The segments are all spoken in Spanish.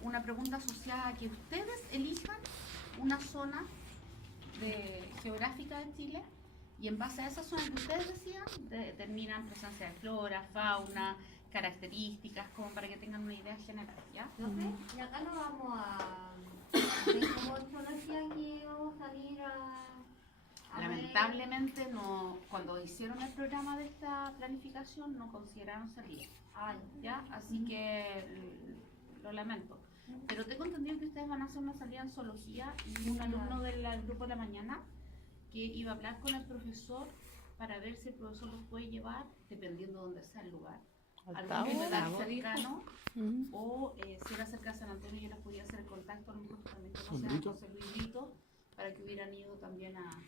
una pregunta asociada a que ustedes elijan una zona geográfica de Chile y en base a esa zona que ustedes decían determinan presencia de flora, fauna, características, como para que tengan una idea general, ¿ya? Y acá no vamos a ver como zoología que vamos a salir a Lamentablemente no, cuando hicieron el programa de esta planificación no consideraron salida, ¿ya? Así que lo lamento. Pero tengo entendido que ustedes van a hacer una salida en zoología y un alumno del grupo de la mañana que iba a hablar con el profesor para ver si el profesor los puede llevar, dependiendo de dónde sea el lugar, algún lugar cercano, o si era cerca de San Antonio yo les podía hacer el contacto, a lo mejor también conocer a José Luis Brito, para que hubieran ido también a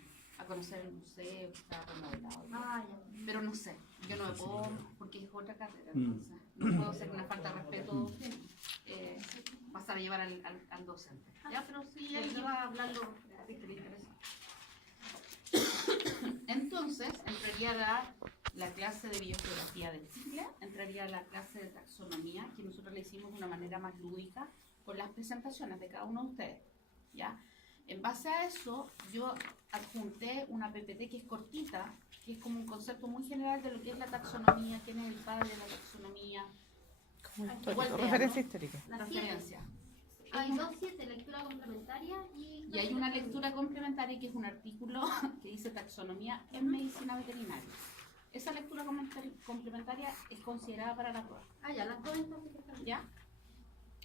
conocer el museo que estaba remodelado. Pero no sé, yo no me puedo, porque es otra carrera, entonces no puedo hacer una falta de respeto, pasar a llevar al docente. ¿Ya? Pero sí, él iba a hablarlo, que le interesa. Entonces, entraría a dar la clase de biogeografía de Chile, entraría a la clase de taxonomía, que nosotros le hicimos de una manera más lúdica, con las presentaciones de cada uno de ustedes, ¿ya? En base a eso, yo adjunté una PPT que es cortita, que es como un concepto muy general de lo que es la taxonomía, quién es el padre de la taxonomía. Referencia histórica. Referencia. Hay 2.7, lectura complementaria y hay una lectura complementaria que es un artículo que dice taxonomía en medicina veterinaria. Esa lectura complementaria es considerada para la prueba. Ya, las comentas. ¿Ya?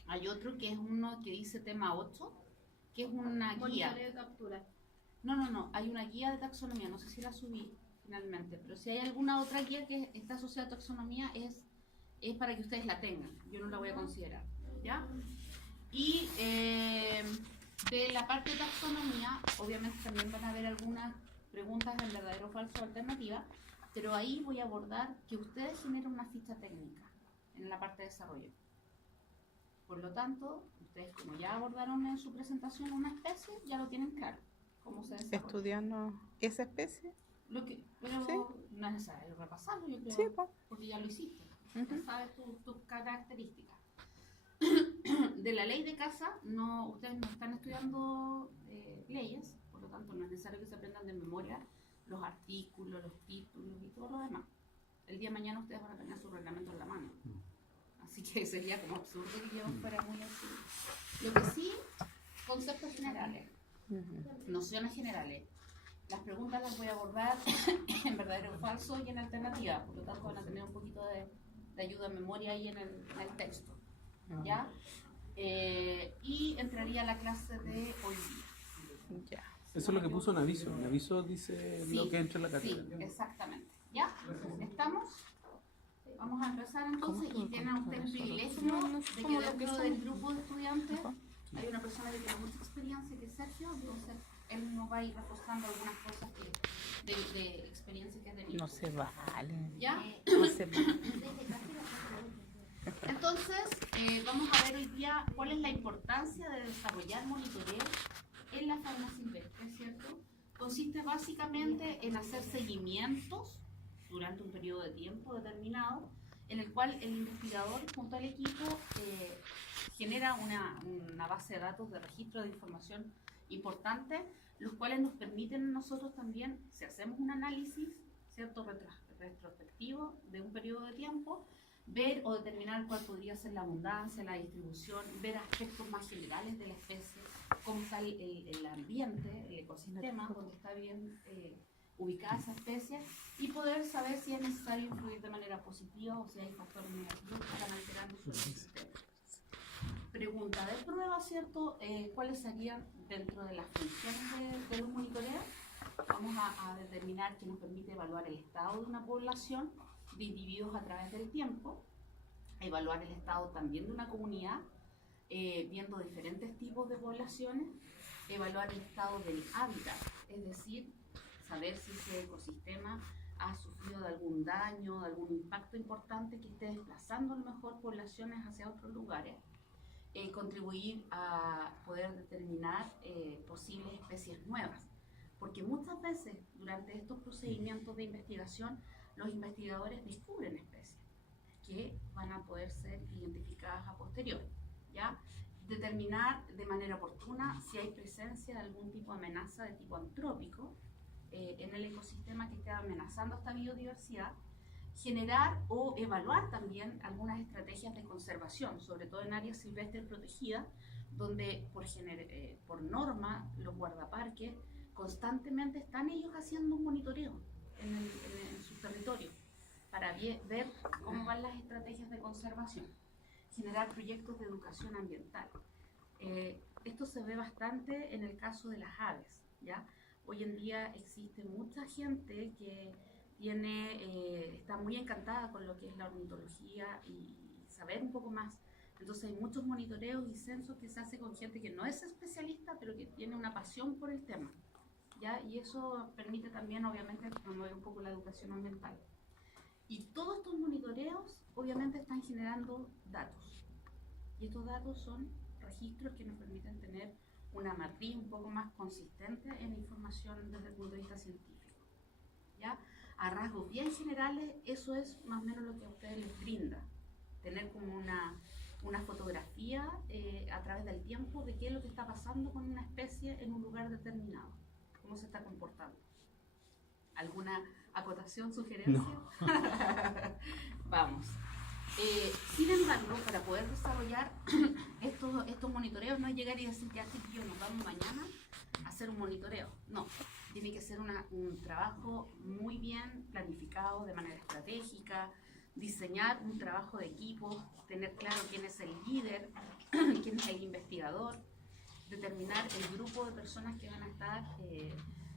Hay otro que es uno que dice tema 8, que es una guía. Monitoreo y captura. No, hay una guía de taxonomía, no sé si la subí finalmente, pero si hay alguna otra guía que está asociada a taxonomía es para que ustedes la tengan, yo no la voy a considerar, ¿ya? Y de la parte de taxonomía, obviamente también van a haber algunas preguntas en verdadero o falso alternativa, pero ahí voy a abordar que ustedes generen una ficha técnica en la parte de desarrollo. Por lo tanto, ustedes como ya abordaron en su presentación una especie, ya lo tienen claro, cómo se desarrolla. ¿Estudiando esa especie? Pero ¿Sí? no es necesario repasarlo, yo creo, Sí, pues. porque ya lo hiciste, ya sabes tus características. De la ley de caza, ustedes no están estudiando leyes, por lo tanto no es necesario que se aprendan de memoria los artículos, los títulos y todo lo demás. El día de mañana ustedes van a tener su reglamento en la mano. Así que sería como absurdo que yo fuera muy así. Lo que sí, conceptos generales, nociones generales. Las preguntas las voy a abordar en verdadero o falso y en alternativa, por lo tanto van a tener un poquito de ayuda en memoria ahí en el texto. ¿Ya? Y entraría a la clase de hoy día. Ya. Eso es lo que puso en aviso. En aviso dice lo que entra en la cátedra. Sí, exactamente. ¿Ya? ¿Estamos? Vamos a empezar entonces y tienen ustedes el privilegio de que dentro del grupo de estudiantes hay una persona que tiene mucha experiencia, que es Sergio, entonces él nos va a ir reforzando algunas cosas de experiencia que ha tenido. No se vale. ¿Ya? No se vale. Entonces, vamos a ver hoy día cuál es la importancia de desarrollar monitoreo en la fauna silvestre, ¿cierto? Consiste básicamente en hacer seguimientos durante un periodo de tiempo determinado, en el cual el investigador junto al equipo genera una base de datos de registro de información importante, los cuales nos permiten a nosotros también, si hacemos un análisis, ¿cierto?, retrospectivo de un periodo de tiempo, ver o determinar cuál podría ser la abundancia, la distribución, ver aspectos más generales de la especie, cómo está el ambiente, el ecosistema, donde está bien ubicada esa especie, y poder saber si es necesario influir de manera positiva o si hay factores negativos que están alterando su ecosistema. Pregunta de prueba, ¿cierto? ¿Cuáles serían dentro de las funciones de un monitoreo? Vamos a determinar que nos permite evaluar el estado de una población de individuos a través del tiempo, evaluar el estado también de una comunidad, viendo diferentes tipos de poblaciones, evaluar el estado del hábitat, es decir, saber si ese ecosistema ha sufrido de algún daño, de algún impacto importante que esté desplazando a lo mejor poblaciones hacia otros lugares, contribuir a poder determinar posibles especies nuevas, porque muchas veces durante estos procedimientos de investigación los investigadores descubren especies que van a poder ser identificadas a posteriori, determinar de manera oportuna si hay presencia de algún tipo de amenaza de tipo antrópico en el ecosistema que esté amenazando esta biodiversidad, generar o evaluar también algunas estrategias de conservación, sobre todo en áreas silvestres protegidas, donde por norma los guardaparques constantemente están ellos haciendo un monitoreo en su territorio para ver cómo van las estrategias de conservación, generar proyectos de educación ambiental. Esto se ve bastante en el caso de las aves, ¿ya? Hoy en día existe mucha gente que está muy encantada con lo que es la ornitología y saber un poco más. Entonces hay muchos monitoreos y censos que se hace con gente que no es especialista, pero que tiene una pasión por el tema, ¿ya? Y eso permite también, obviamente, promover un poco la educación ambiental. Y todos estos monitoreos, obviamente, están generando datos. Y estos datos son registros que nos permiten tener una matriz un poco más consistente en la información desde el punto de vista científico, ¿ya? A rasgos bien generales, eso es más o menos lo que a ustedes les brinda. Tener como una fotografía a través del tiempo de qué es lo que está pasando con una especie en un lugar determinado, cómo se está comportando. ¿Alguna acotación, sugerencia? No. Vamos. Sin embargo, para poder desarrollar estos monitoreos, no es llegar y decir que chiquillos nos vamos mañana a hacer un monitoreo. No, tiene que ser un trabajo muy bien planificado de manera estratégica, diseñar un trabajo de equipo, tener claro quién es el líder, quién es el investigador, determinar el grupo de personas que van a estar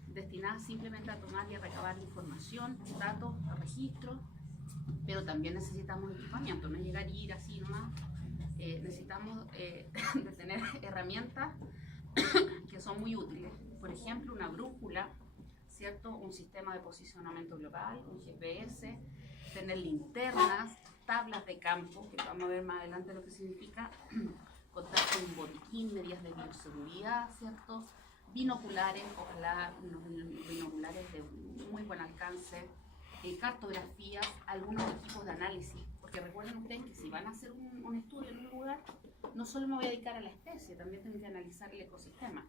destinadas simplemente a tomar y a recabar información, datos, registros, pero también necesitamos equipamiento, no es llegar y ir así nomás. Necesitamos de tener herramientas que son muy útiles, por ejemplo una brújula, ¿cierto? Un sistema de posicionamiento global, un GPS, tener linternas, tablas de campo, que vamos a ver más adelante lo que significa, contar con un botiquín, medidas de bioseguridad, ¿cierto? Binoculares, ojalá unos binoculares de muy buen alcance, cartografías, algunos equipos de análisis, porque recuerden ustedes que si van a hacer un estudio en un lugar, no solo me voy a dedicar a la especie, también tengo que analizar el ecosistema.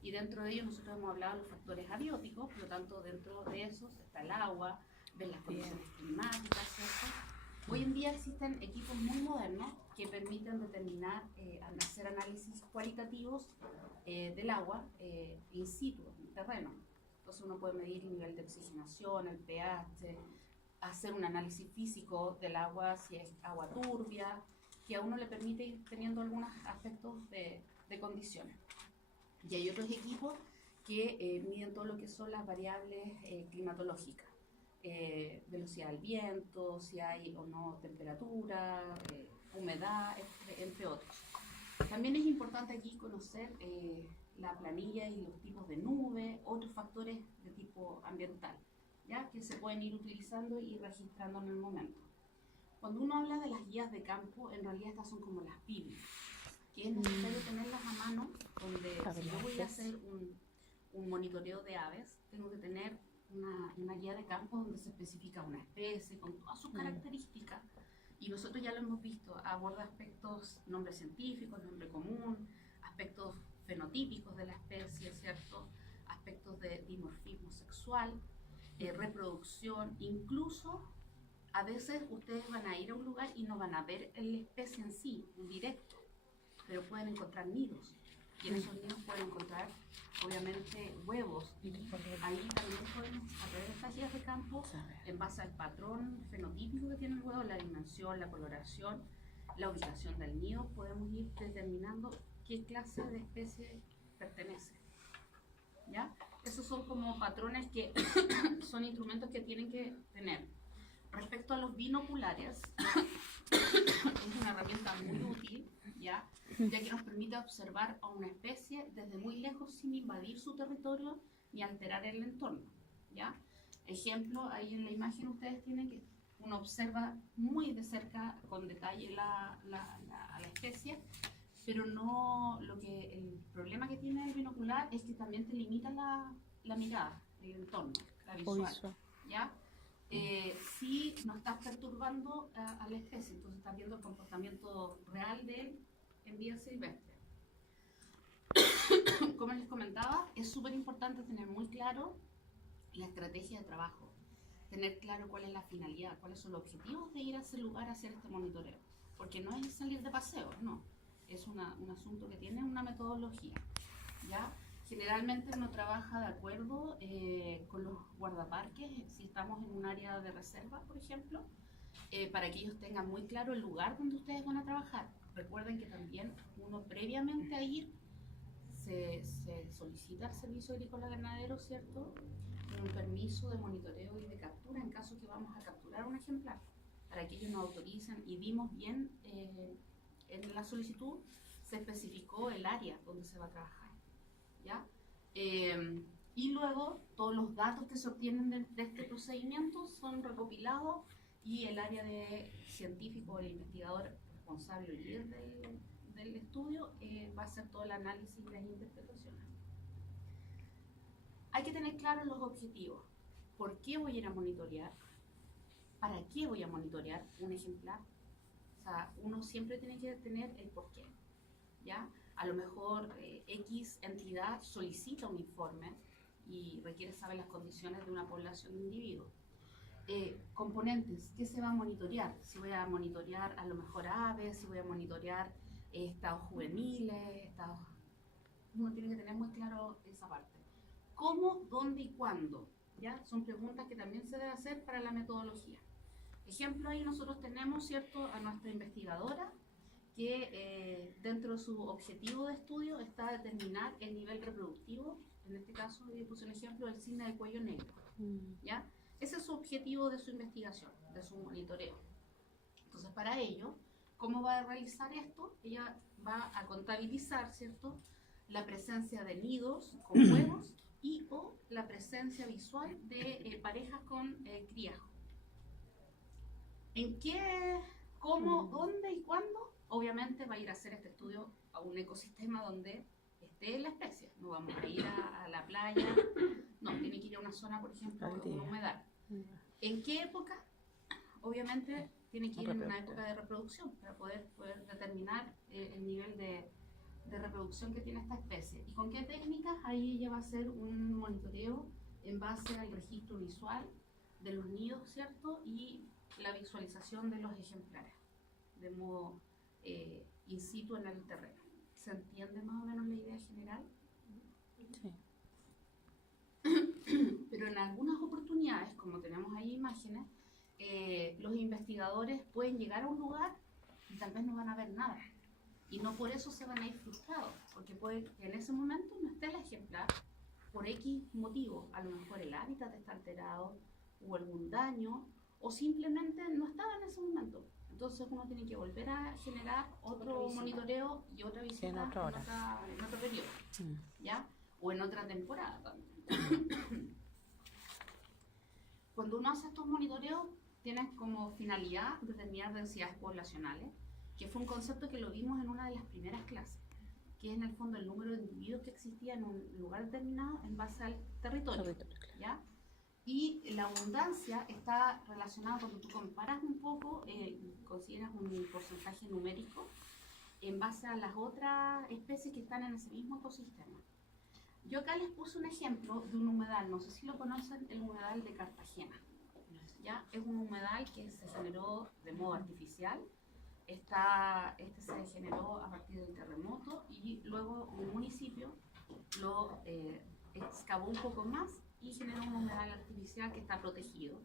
Y dentro de ellos nosotros hemos hablado de los factores abióticos, por lo tanto dentro de esos está el agua, ver las condiciones climáticas, ¿cierto? Hoy en día existen equipos muy modernos que permiten determinar, hacer análisis cualitativos del agua in situ, en el terreno. Entonces uno puede medir el nivel de oxigenación, el pH, hacer un análisis físico del agua, si es agua turbia, que a uno le permite ir teniendo algunos aspectos de condiciones. Y hay otros equipos que miden todo lo que son las variables climatológicas, velocidad del viento, si hay o no temperatura, humedad, entre otros. También es importante aquí conocer la planilla y los tipos de nube, otros factores de tipo ambiental, ¿ya? Que se pueden ir utilizando y registrando en el momento. Cuando uno habla de las guías de campo, en realidad estas son como las Biblias, que es necesario tenerlas a mano, donde si yo voy a hacer un monitoreo de aves, tengo que tener una guía de campo donde se especifica una especie con todas sus características, y nosotros ya lo hemos visto, aborda aspectos, nombre científico, nombre común, aspectos fenotípicos de la especie, ¿cierto? Aspectos de dimorfismo sexual, reproducción, incluso a veces ustedes van a ir a un lugar y no van a ver la especie en sí, en directo, pero pueden encontrar nidos, y en esos nidos pueden encontrar obviamente huevos, y ahí también podemos, a través de estas guías de campo, en base al patrón fenotípico que tiene el huevo, la dimensión, la coloración, la ubicación del nido, podemos ir determinando qué clase de especie pertenece, ¿ya? Esos son como patrones que son instrumentos que tienen que tener. Respecto a los binoculares, es una herramienta muy útil, ya que nos permite observar a una especie desde muy lejos sin invadir su territorio ni alterar el entorno, ¿ya? Ejemplo, ahí en la imagen ustedes tienen que uno observa muy de cerca, con detalle a la especie, pero no, el problema que tiene el binocular es que también te limita la mirada, el entorno, la visual, ¿ya? Si no estás perturbando a la especie, entonces estás viendo el comportamiento real de él en vida silvestre. como les comentaba, es súper importante tener muy claro la estrategia de trabajo, tener claro cuál es la finalidad, cuáles son los objetivos de ir a ese lugar a hacer este monitoreo, porque no es salir de paseo, no, es un asunto que tiene una metodología, ¿ya? Generalmente uno trabaja de acuerdo con los guardaparques, si estamos en un área de reserva, por ejemplo, para que ellos tengan muy claro el lugar donde ustedes van a trabajar. Recuerden que también uno previamente a ir se solicita al Servicio Agrícola Ganadero, ¿cierto? Un permiso de monitoreo y de captura en caso que vamos a capturar un ejemplar, para que ellos nos autoricen, y vimos bien en la solicitud se especificó el área donde se va a trabajar, ¿ya? Y luego todos los datos que se obtienen de este procedimiento son recopilados y el área de científico, el investigador responsable, el líder del estudio, va a hacer todo el análisis y las interpretaciones. Hay que tener claros los objetivos. ¿Por qué voy a ir a monitorear? ¿Para qué voy a monitorear un ejemplar? O sea, uno siempre tiene que tener el por qué, ¿ya? A lo mejor X entidad solicita un informe y requiere saber las condiciones de una población de individuos. Componentes, ¿qué se va a monitorear? Si voy a monitorear a lo mejor aves, si voy a monitorear estados juveniles, uno tiene que tener muy claro esa parte. ¿Cómo, dónde y cuándo? ¿Ya? Son preguntas que también se debe hacer para la metodología. Ejemplo, ahí nosotros tenemos, ¿cierto?, a nuestra investigadora que dentro de su objetivo de estudio está determinar el nivel reproductivo, en este caso yo puse un ejemplo del cisne de cuello negro, ¿ya? Ese es su objetivo de su investigación, de su monitoreo. Entonces, para ello, ¿cómo va a realizar esto? Ella va a contabilizar, ¿cierto?, la presencia de nidos con huevos y o la presencia visual de parejas con crías. ¿En qué, cómo, dónde y cuándo? Obviamente va a ir a hacer este estudio a un ecosistema donde esté la especie. No vamos a ir a la playa, no, tiene que ir a una zona, por ejemplo, con humedad. ¿En qué época? Obviamente tiene que ir en una época de reproducción para poder determinar el nivel de reproducción que tiene esta especie. ¿Y con qué técnicas? Ahí ella va a hacer un monitoreo en base al registro visual de los nidos, ¿cierto? Y la visualización de los ejemplares, de modo in situ en el terreno. ¿Se entiende más o menos la idea general? Sí. Pero en algunas oportunidades, como tenemos ahí imágenes, los investigadores pueden llegar a un lugar y tal vez no van a ver nada. Y no por eso se van a ir frustrados, porque puede que en ese momento no esté el ejemplar por X motivo. A lo mejor el hábitat está alterado o algún daño, o simplemente no estaba en ese momento. Entonces uno tiene que volver a generar otro monitoreo y otra visita en otro periodo, ¿ya? O en otra temporada también. Cuando uno hace estos monitoreos, tienes como finalidad determinar densidades poblacionales, que fue un concepto que lo vimos en una de las primeras clases, que es en el fondo el número de individuos que existía en un lugar determinado en base al territorio, ¿ya? Y la abundancia está relacionada cuando tú comparas un poco, consideras un porcentaje numérico en base a las otras especies que están en ese mismo ecosistema. Yo acá les puse un ejemplo de un humedal, no sé si lo conocen, el humedal de Cartagena, ¿ya? Es un humedal que se generó de modo artificial. Este se generó a partir del terremoto y luego un municipio lo excavó un poco más y generó un humedal artificial que está protegido,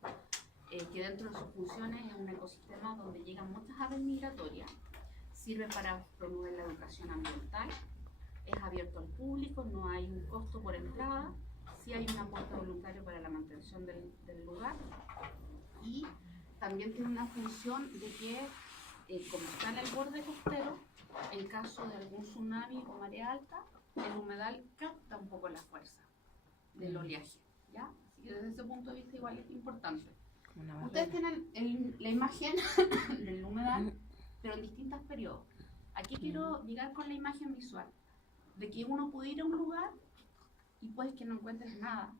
que dentro de sus funciones es un ecosistema donde llegan muchas aves migratorias, sirve para promover la educación ambiental, es abierto al público, no hay un costo por entrada, sí hay un aporte voluntario para la mantención del lugar, y también tiene una función de que, como está en el borde costero, en caso de algún tsunami o marea alta, el humedal capta un poco la fuerza del oleaje, ¿ya? Así que desde ese punto de vista igual es importante. Ustedes tienen la imagen del humedal, pero en distintos periodos. Aquí quiero llegar con la imagen visual, de que uno puede ir a un lugar y puedes que no encuentres nada,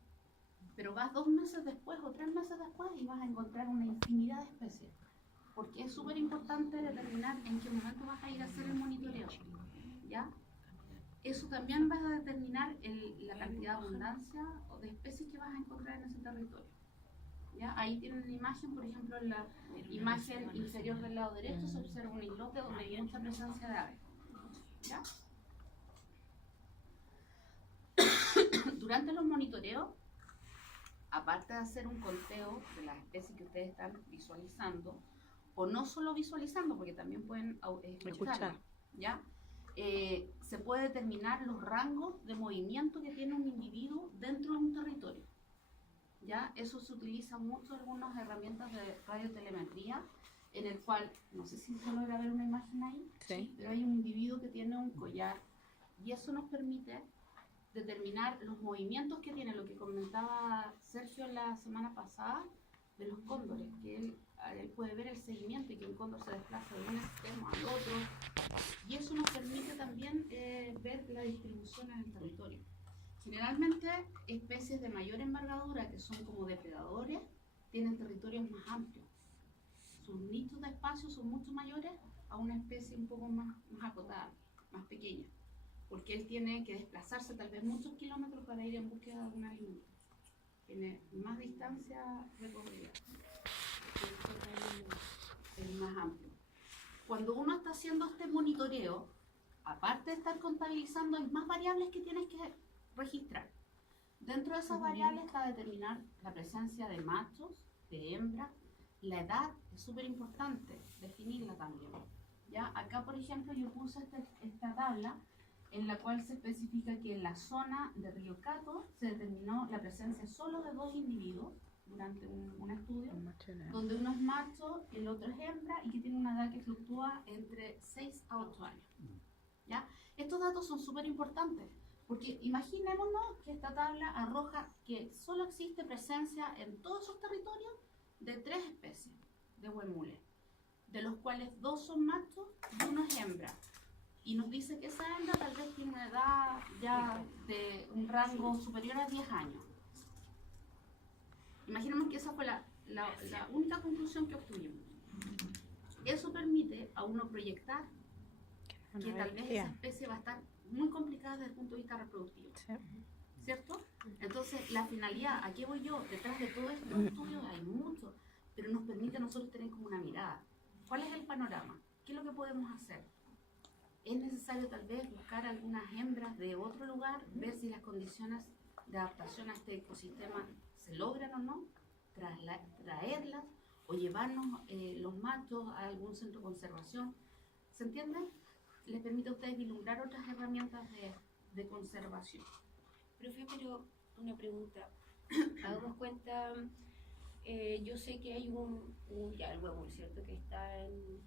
pero vas 2 meses después o 3 meses después y vas a encontrar una infinidad de especies, porque es súper importante determinar en qué momento vas a ir a hacer el monitoreo, ¿ya? Es eso también va a determinar la cantidad de abundancia o de especies que vas a encontrar en ese territorio. ¿Ya? Ahí tienen la imagen, por ejemplo, en la imagen inferior del lado derecho se observa un islote donde hay mucha presencia de aves. ¿Ya? Durante los monitoreos, aparte de hacer un conteo de las especies que ustedes están visualizando, o no solo visualizando, porque también pueden escuchar, ¿ya? Se puede determinar los rangos de movimiento que tiene un individuo dentro de un territorio. ¿Ya? Eso se utiliza mucho en algunas herramientas de radiotelemetría, en el cual, no sé si se logra ver una imagen ahí, Sí. pero hay un individuo que tiene un collar y eso nos permite determinar los movimientos que tiene, lo que comentaba Sergio la semana pasada de los cóndores, que él puede ver el seguimiento y que un cóndor se desplaza de un extremo al otro, y eso nos permite también ver la distribución en el territorio. Generalmente especies de mayor envergadura, que son como depredadores, tienen territorios más amplios. Sus nichos de espacio son mucho mayores a una especie un poco más acotada, más pequeña, porque él tiene que desplazarse tal vez muchos kilómetros para ir en búsqueda de un alimento. Tiene más distancia recorrida. Es más amplio. Cuando uno está haciendo este monitoreo, aparte de estar contabilizando, hay más variables que tienes que registrar. Dentro de esas variables está determinar la presencia de machos, de hembras, la edad, es súper importante definirla también. ¿Ya? Acá, por ejemplo, yo puse esta tabla en la cual se especifica que en la zona de Río Cato se determinó la presencia solo de 2 individuos durante un estudio, donde uno es macho, el otro es hembra y que tiene una edad que fluctúa entre 6 a 8 años. ¿Ya? Estos datos son súper importantes, porque imaginémonos que esta tabla arroja que solo existe presencia en todos esos territorios de 3 especies de huemule, de los cuales 2 son machos y 1 es hembra. Y nos dice que esa hembra tal vez tiene una edad ya de un rango superior a 10 años. Imaginemos que esa fue la única conclusión que obtuvimos. Eso permite a uno proyectar que tal vez esa especie va a estar muy complicada desde el punto de vista reproductivo. Sí. ¿Cierto? Entonces, la finalidad, ¿a qué voy yo? Detrás de todo estos estudios hay mucho, pero nos permite a nosotros tener como una mirada. ¿Cuál es el panorama? ¿Qué es lo que podemos hacer? Es necesario tal vez buscar algunas hembras de otro lugar, ver si las condiciones de adaptación a este ecosistema se logran o no, traerlas o llevarnos los machos a algún centro de conservación. ¿Se entiende? Les permite a ustedes vislumbrar otras herramientas de conservación. Profe, pero una pregunta. Hagamos cuenta, yo sé que hay ya el huevo, ¿cierto? Que está en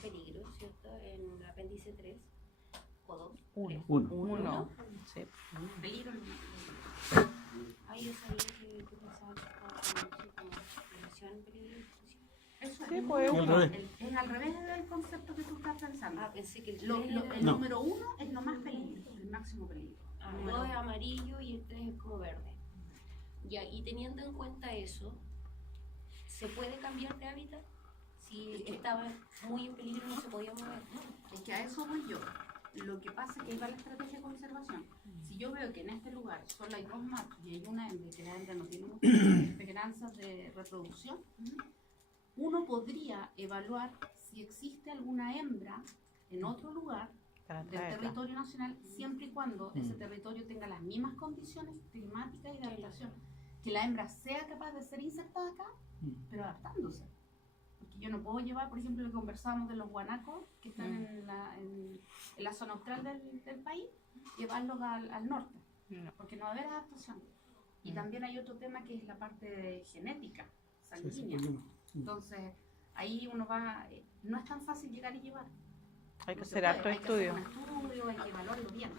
peligro, ¿cierto? En el apéndice 3 o 2. Uno. Sí. Peligro. Ahí yo sabía que pasaba como población en peligro de extinción. Eso Sí, es, pues, al uno. revés. es al revés del concepto que tú estás pensando. Ah, pensé que el 3 El No. número 1 es lo más peligro, el máximo peligro. El número 2 es amarillo y el 3 es como verde. Ya, y teniendo en cuenta eso, ¿se puede cambiar de hábitat? Si estaba muy en peligro no se podía mover. Es que a eso voy yo. Lo que pasa es que ahí va la estrategia de conservación. Si yo veo que en este lugar solo hay 2 machos y hay una hembra, que la hembra no tiene muchas esperanzas de reproducción, uno podría evaluar si existe alguna hembra en otro lugar Para del traerla. territorio nacional, siempre y cuando ese territorio tenga las mismas condiciones climáticas y de adaptación. Que la hembra sea capaz de ser insertada acá, pero adaptándose. Porque yo no puedo llevar, por ejemplo, lo que conversábamos de los guanacos, que están en la zona austral del país, llevarlos al norte, No. porque no va a haber adaptación. Y también hay otro tema que es la parte de genética Sí, ese sanguínea. problema. Entonces, ahí uno va, no es tan fácil llegar y llevar. Hay que No se hacer puede, harto hay que hacer estudio. un estudio, hay que evaluarlo bien.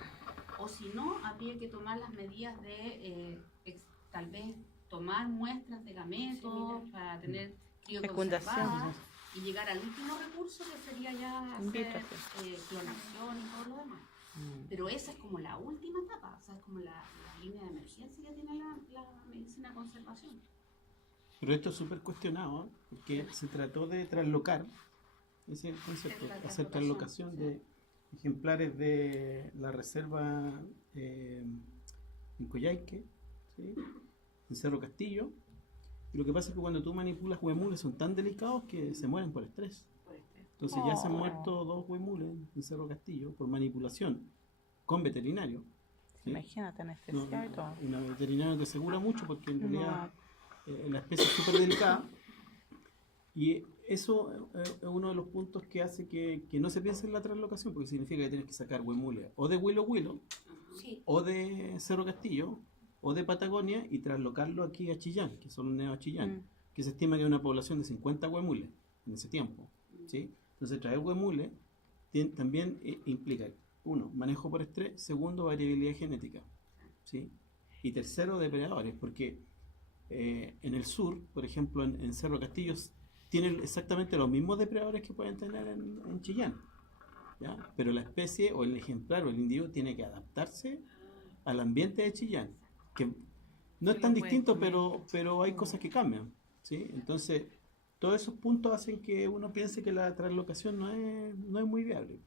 O si no, habría que tomar las medidas de tal vez tomar muestras de gametos para tener crío Fecundación. conservada y llegar al último recurso que sería ya In vitro, hacer clonación y todo lo demás. Pero esa es como la última etapa, o sea, es como la línea de emergencia que tiene la medicina de conservación. Pero esto es súper cuestionado, ¿eh? Porque se trató de traslocar, ese es el concepto, La hacer traslación, traslocación ejemplares de la reserva en Coyhaique, ¿sí? En Cerro Castillo. Y lo que pasa es que cuando tú manipulas huemules son tan delicados que se mueren por estrés. Entonces ya se han muerto 2 huemules en Cerro Castillo por manipulación con veterinario. ¿sí? Imagínate, anestesia y todo. Una veterinaria te asegura mucho porque en realidad la especie es súper delicada. Y eso es uno de los puntos que hace que no se piense en la translocación, porque significa que tienes que sacar huemules o de Huilo Huilo, Sí. o de Cerro Castillo, o de Patagonia y traslocarlo aquí a Chillán, que son los neos a Chillán, que se estima que hay una población de 50 huemules en ese tiempo. ¿sí? Entonces traer huemules también implica, uno, manejo por estrés, segundo, variabilidad genética, ¿sí? Y tercero, depredadores, porque en el sur, por ejemplo, en Cerro Castillo, tienen exactamente los mismos depredadores que pueden tener en Chillán, ¿ya? Pero la especie o el ejemplar o el individuo tiene que adaptarse al ambiente de Chillán, que no es tan distinto, pero hay cosas que cambian, ¿sí? Entonces, todos esos puntos hacen que uno piense que la translocación no es muy viable,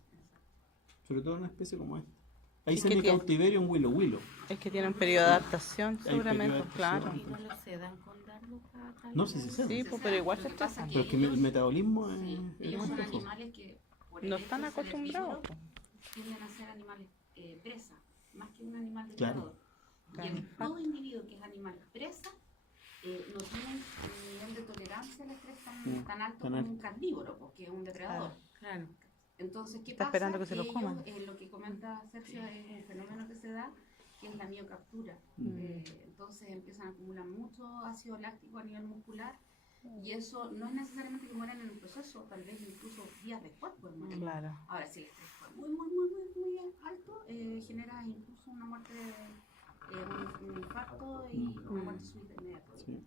sobre todo en una especie como esta. Hay ¿Y qué semicautiverio en Huilo Huilo. Es que tiene un periodo de adaptación, Hay seguramente, periodo de claro. adaptación. ¿Y no le sedan con dardo cada tal? No, sí se ceda. Sí, pues, pero igual se Lo que pasa estresan. Pero es que el ellos- metabolismo es Sí, es ellos son complejo. animales que por No el están hecho de ser acostumbrados. herbívoros, tienden a ser animales presa, más que un animal Claro. depredador. Y el todo individuo que es animal presa no tiene un nivel de tolerancia al estrés tan alto tan como alto. un carnívoro, porque es un depredador. Claro. Entonces, ¿qué Está pasa? esperando que se lo ellos, coman. lo que comenta Sergio es un fenómeno que se da, que es la miocaptura. Entonces empiezan a acumular mucho ácido láctico a nivel muscular y eso no es necesariamente que mueran en el proceso, tal vez incluso días después pueden morir. Claro. Ahora, si el estrés fue muy alto, genera incluso una muerte, un infarto y una muerte súbita inmediata. Sí.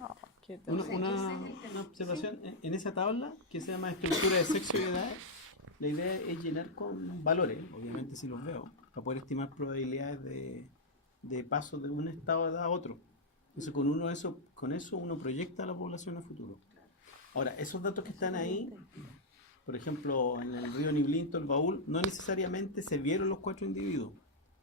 Oh, qué Una, Entonces, una- ese es el tema. una observación en esa tabla que se llama estructura de sexo y edad, la idea es llenar con valores, obviamente si los veo, para poder estimar probabilidades de paso de un estado de edad a otro. Entonces con eso uno proyecta la población a futuro. Ahora, esos datos que están ahí, por ejemplo, en el río Niblinto, el Baúl, no necesariamente se vieron los 4 individuos.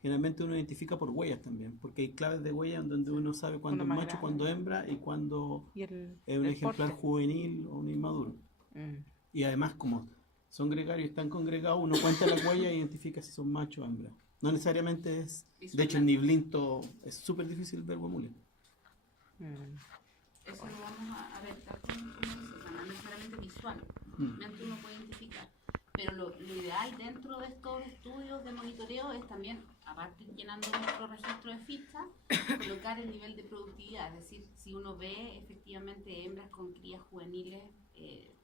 Generalmente uno identifica por huellas también, porque hay claves de huellas donde uno sabe cuándo es Uno más macho, grande. cuándo hembra y cuándo Y el, es un el ejemplar porte. juvenil o un inmaduro. Mm. Y además, como son gregarios y están congregados, uno cuenta la huella e identifica si son macho o hembra. No necesariamente es. De hecho, en Niblinto es súper difícil ver huemules. Mm. Eso lo vamos a ver tal como dices, o sea, no necesariamente visualmente uno puede identificar. Pero lo ideal dentro de estos estudios de monitoreo es también, aparte llenando nuestro registro de fichas, colocar el nivel de productividad. Es decir, si uno ve efectivamente hembras con crías juveniles,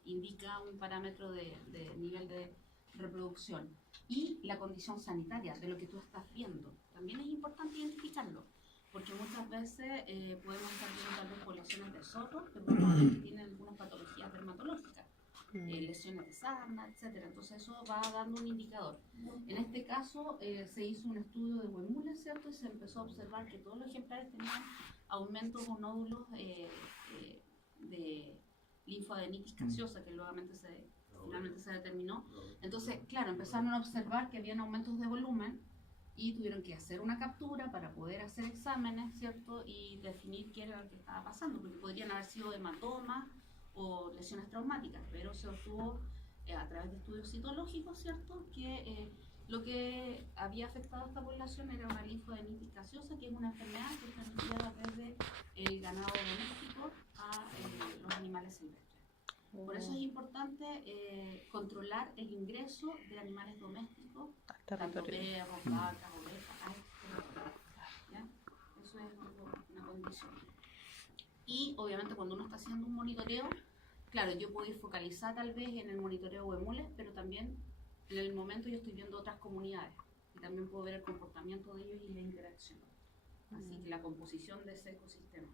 indica un parámetro de nivel de reproducción. Y la condición sanitaria de lo que tú estás viendo. También es importante identificarlo. Porque muchas veces podemos estar viendo tal vez poblaciones de zorros que podemos ver que tienen algunas patologías dermatológicas, lesiones de sarna, etcétera. Entonces eso va dando un indicador. En este caso se hizo un estudio de huemules, ¿cierto? Y se empezó a observar que todos los ejemplares tenían aumentos o nódulos de linfoadenitis gaseosa, que finalmente se determinó. Entonces, claro, empezaron a observar que habían aumentos de volumen y tuvieron que hacer una captura para poder hacer exámenes, ¿cierto? Y definir qué era lo que estaba pasando, porque podrían haber sido hematomas o lesiones traumáticas, pero se obtuvo a través de estudios citológicos, ¿cierto? Que lo que había afectado a esta población era una linfoadenitis gaseosa, que es una enfermedad que es transmitida desde el ganado doméstico a los animales silvestres. Por eso es importante controlar el ingreso de animales domésticos, tanto perros, vacas, ovejas, a este territorio, ¿ya? Eso es una condición. Y obviamente cuando uno está haciendo un monitoreo, claro, yo puedo ir focalizada tal vez en el monitoreo de huemules, pero también en el momento yo estoy viendo otras comunidades y también puedo ver el comportamiento de ellos y la interacción. Así que la composición de ese ecosistema.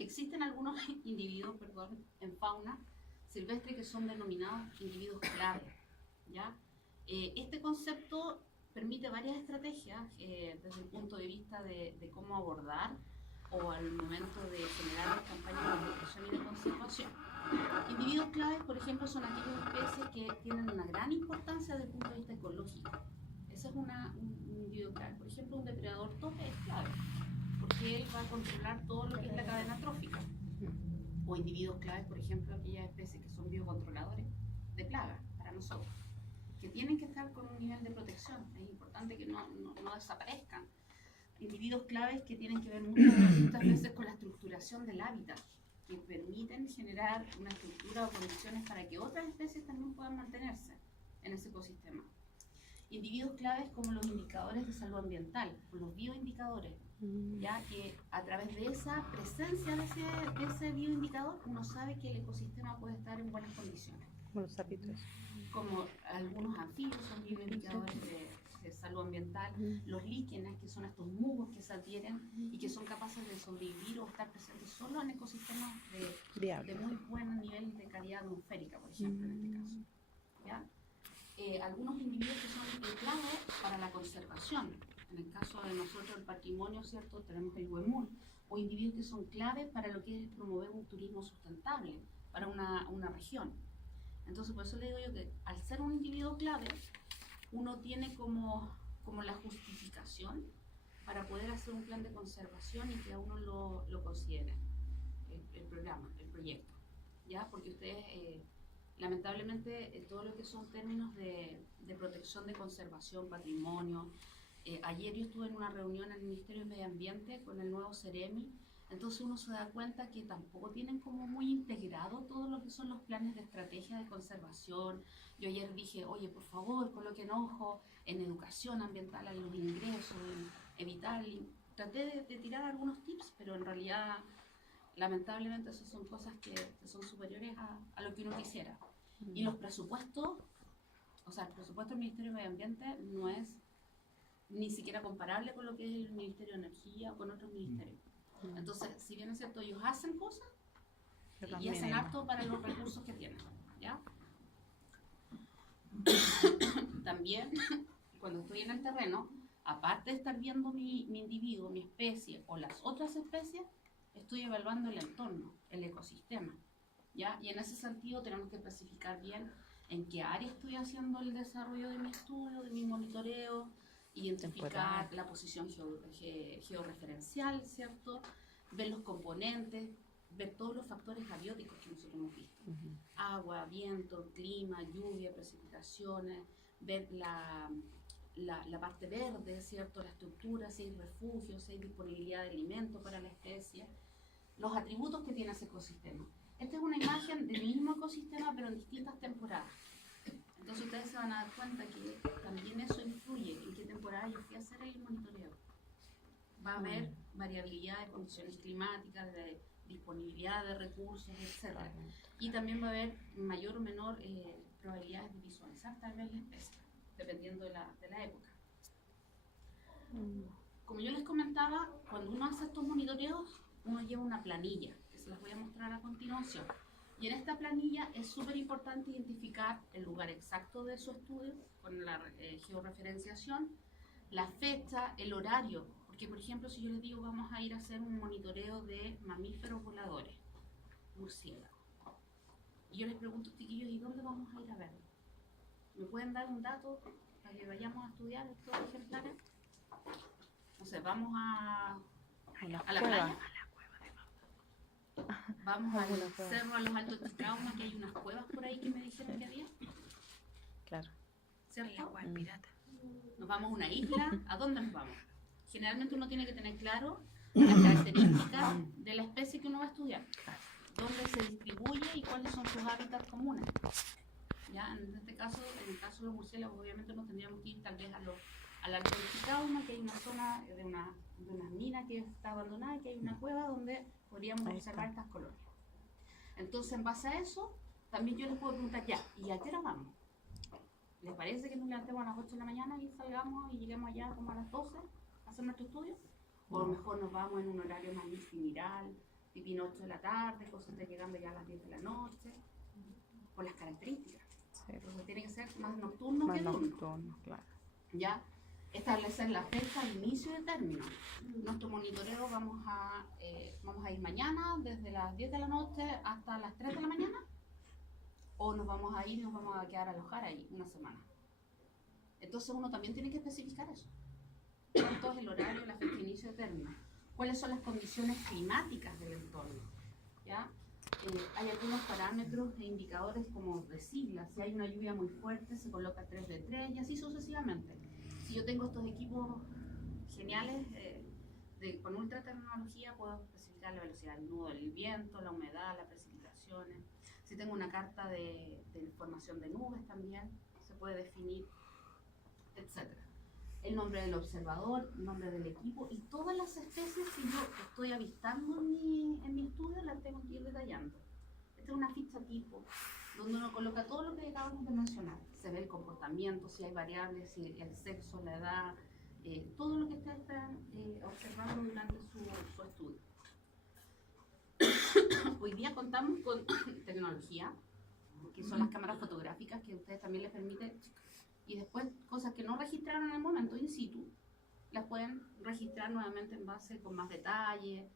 Existen algunos individuos, en fauna silvestre que son denominados individuos clave, ¿ya? Este concepto permite varias estrategias desde el punto de vista de cómo abordar o al momento de generar las campañas de protección y de conservación. Individuos claves, por ejemplo, son aquellas especies que tienen una gran importancia desde el punto de vista ecológico. Ese es un individuo clave. Por ejemplo, un depredador tope es clave, porque él va a controlar todo lo que es la cadena trófica. O individuos claves, por ejemplo, aquellas especies que son biocontroladores de plagas para nosotros, que tienen que estar con un nivel de protección. Es importante que no desaparezcan. Individuos claves que tienen que ver muchas veces con la estructuración del hábitat, que permiten generar una estructura o condiciones para que otras especies también puedan mantenerse en ese ecosistema. Individuos claves como los indicadores de salud ambiental, o los bioindicadores, ya que a través de esa presencia de ese bioindicador uno sabe que el ecosistema puede estar en buenas condiciones. Como los sapitos. Como algunos anfibios son bioindicadores de salud ambiental, los líquenes, que son estos musgos que se adhieren y que son capaces de sobrevivir o estar presentes solo en ecosistemas de muy buen nivel de calidad atmosférica, por ejemplo, en este caso. ¿Ya? Algunos individuos que son clave para la conservación. En el caso de nosotros, el patrimonio, ¿cierto? Tenemos el huemul, o individuos que son clave para lo que es promover un turismo sustentable para una región. Entonces, por eso le digo yo que al ser un individuo clave, uno tiene como la justificación para poder hacer un plan de conservación y que a uno lo considere el programa, el proyecto, ¿ya? Porque ustedes, lamentablemente, todo lo que son términos de protección, de conservación, patrimonio. Ayer yo estuve en una reunión en el Ministerio de Medio Ambiente con el nuevo Ceremi, entonces uno se da cuenta que tampoco tienen como muy integrado todo lo que son los planes de estrategia de conservación. Yo ayer dije, oye, por favor, coloquen ojo en educación ambiental, en los ingresos, en evitar. Traté de tirar algunos tips, pero en realidad, lamentablemente, esas son cosas que son superiores a lo que uno quisiera. Y los presupuestos, o sea, el presupuesto del Ministerio de Medio Ambiente no es ni siquiera comparable con lo que es el Ministerio de Energía o con otros ministerios. Entonces, si bien es cierto, ellos hacen cosas y hacen harto para los recursos que tienen, ¿ya? También, cuando estoy en el terreno, aparte de estar viendo mi individuo, mi especie o las otras especies, estoy evaluando el entorno, el ecosistema, ¿ya? Y en ese sentido tenemos que especificar bien en qué área estoy haciendo el desarrollo de mi estudio, de mi monitoreo, identificar la posición georreferencial, ¿cierto? Ver los componentes, ver todos los factores abióticos que nosotros hemos visto. Agua, viento, clima, lluvia, precipitaciones, ver la parte verde, ¿cierto? La estructura, si hay refugios, si hay disponibilidad de alimento para la especie, los atributos que tiene ese ecosistema. Esta es una imagen del mismo ecosistema, pero en distintas temporadas. Entonces ustedes se van a dar cuenta que también eso influye en qué temporada yo fui a hacer el monitoreo. Va a haber variabilidad de condiciones climáticas, de disponibilidad de recursos, etc. Y también va a haber mayor o menor probabilidades de visualizar tal vez la especie, dependiendo de la época. Como yo les comentaba, cuando uno hace estos monitoreos, uno lleva una planilla, que se las voy a mostrar a continuación. Y en esta planilla es súper importante identificar el lugar exacto de su estudio, con la georreferenciación, la fecha, el horario. Porque, por ejemplo, si yo les digo vamos a ir a hacer un monitoreo de mamíferos voladores, murciélagos, y yo les pregunto, chiquillos, ¿y dónde vamos a ir a verlo? ¿Me pueden dar un dato para que vayamos a estudiar estos ejemplares? No sé, vamos a la playa. Vamos al cerro, a los Altos Chicaumas, que hay unas cuevas por ahí que me dijeron que había. Claro. ¿Cierto? Nos vamos a una isla. ¿A dónde nos vamos? Generalmente uno tiene que tener claro las características de la especie que uno va a estudiar. Dónde se distribuye y cuáles son sus hábitats comunes. ¿Ya? En este caso, en el caso de los murciélagos, obviamente nos tendríamos que ir tal vez al Alto Chicauma, que hay una zona de unas minas que está abandonada, que hay una cueva donde podríamos observar estas colonias. Entonces, en base a eso, también yo les puedo preguntar, ya, ¿y a qué hora vamos? ¿Les parece que nos levantemos a las 8 de la mañana y salgamos y lleguemos allá como a las 12 a hacer nuestro estudio? O a lo mejor nos vamos en un horario más similar, tipo 8 de la tarde, cosas de llegando ya a las 10 de la noche, por las características. Sí. Entonces tiene que ser más nocturno que diurno. Claro. ¿Ya? establecer la fecha de inicio y de término. Nuestro monitoreo vamos a ir mañana desde las 10 de la noche hasta las 3 de la mañana, o nos vamos a quedar a alojar ahí una semana. Entonces uno también tiene que especificar eso. ¿Cuánto es el horario, la fecha de inicio y de término? ¿Cuáles son las condiciones climáticas del entorno? ¿Ya? Hay algunos parámetros e indicadores como de siglas. Si hay una lluvia muy fuerte, se coloca 3 de 3 y así sucesivamente. Si yo tengo estos equipos geniales con ultra tecnología, puedo especificar la velocidad del nudo del viento, la humedad, las precipitaciones. Si tengo una carta de formación de nubes también, se puede definir, etc. El nombre del observador, el nombre del equipo y todas las especies que yo estoy avistando en mi estudio las tengo que ir detallando. Esta es una ficha tipo donde uno coloca todo lo que acabamos de mencionar. Se ve el comportamiento, si hay variables, si el sexo, la edad, todo lo que ustedes están observando durante su estudio. Hoy día contamos con tecnología, que son las cámaras fotográficas que a ustedes también les permiten, y después cosas que no registraron en el momento in situ, las pueden registrar nuevamente en base con más detalle,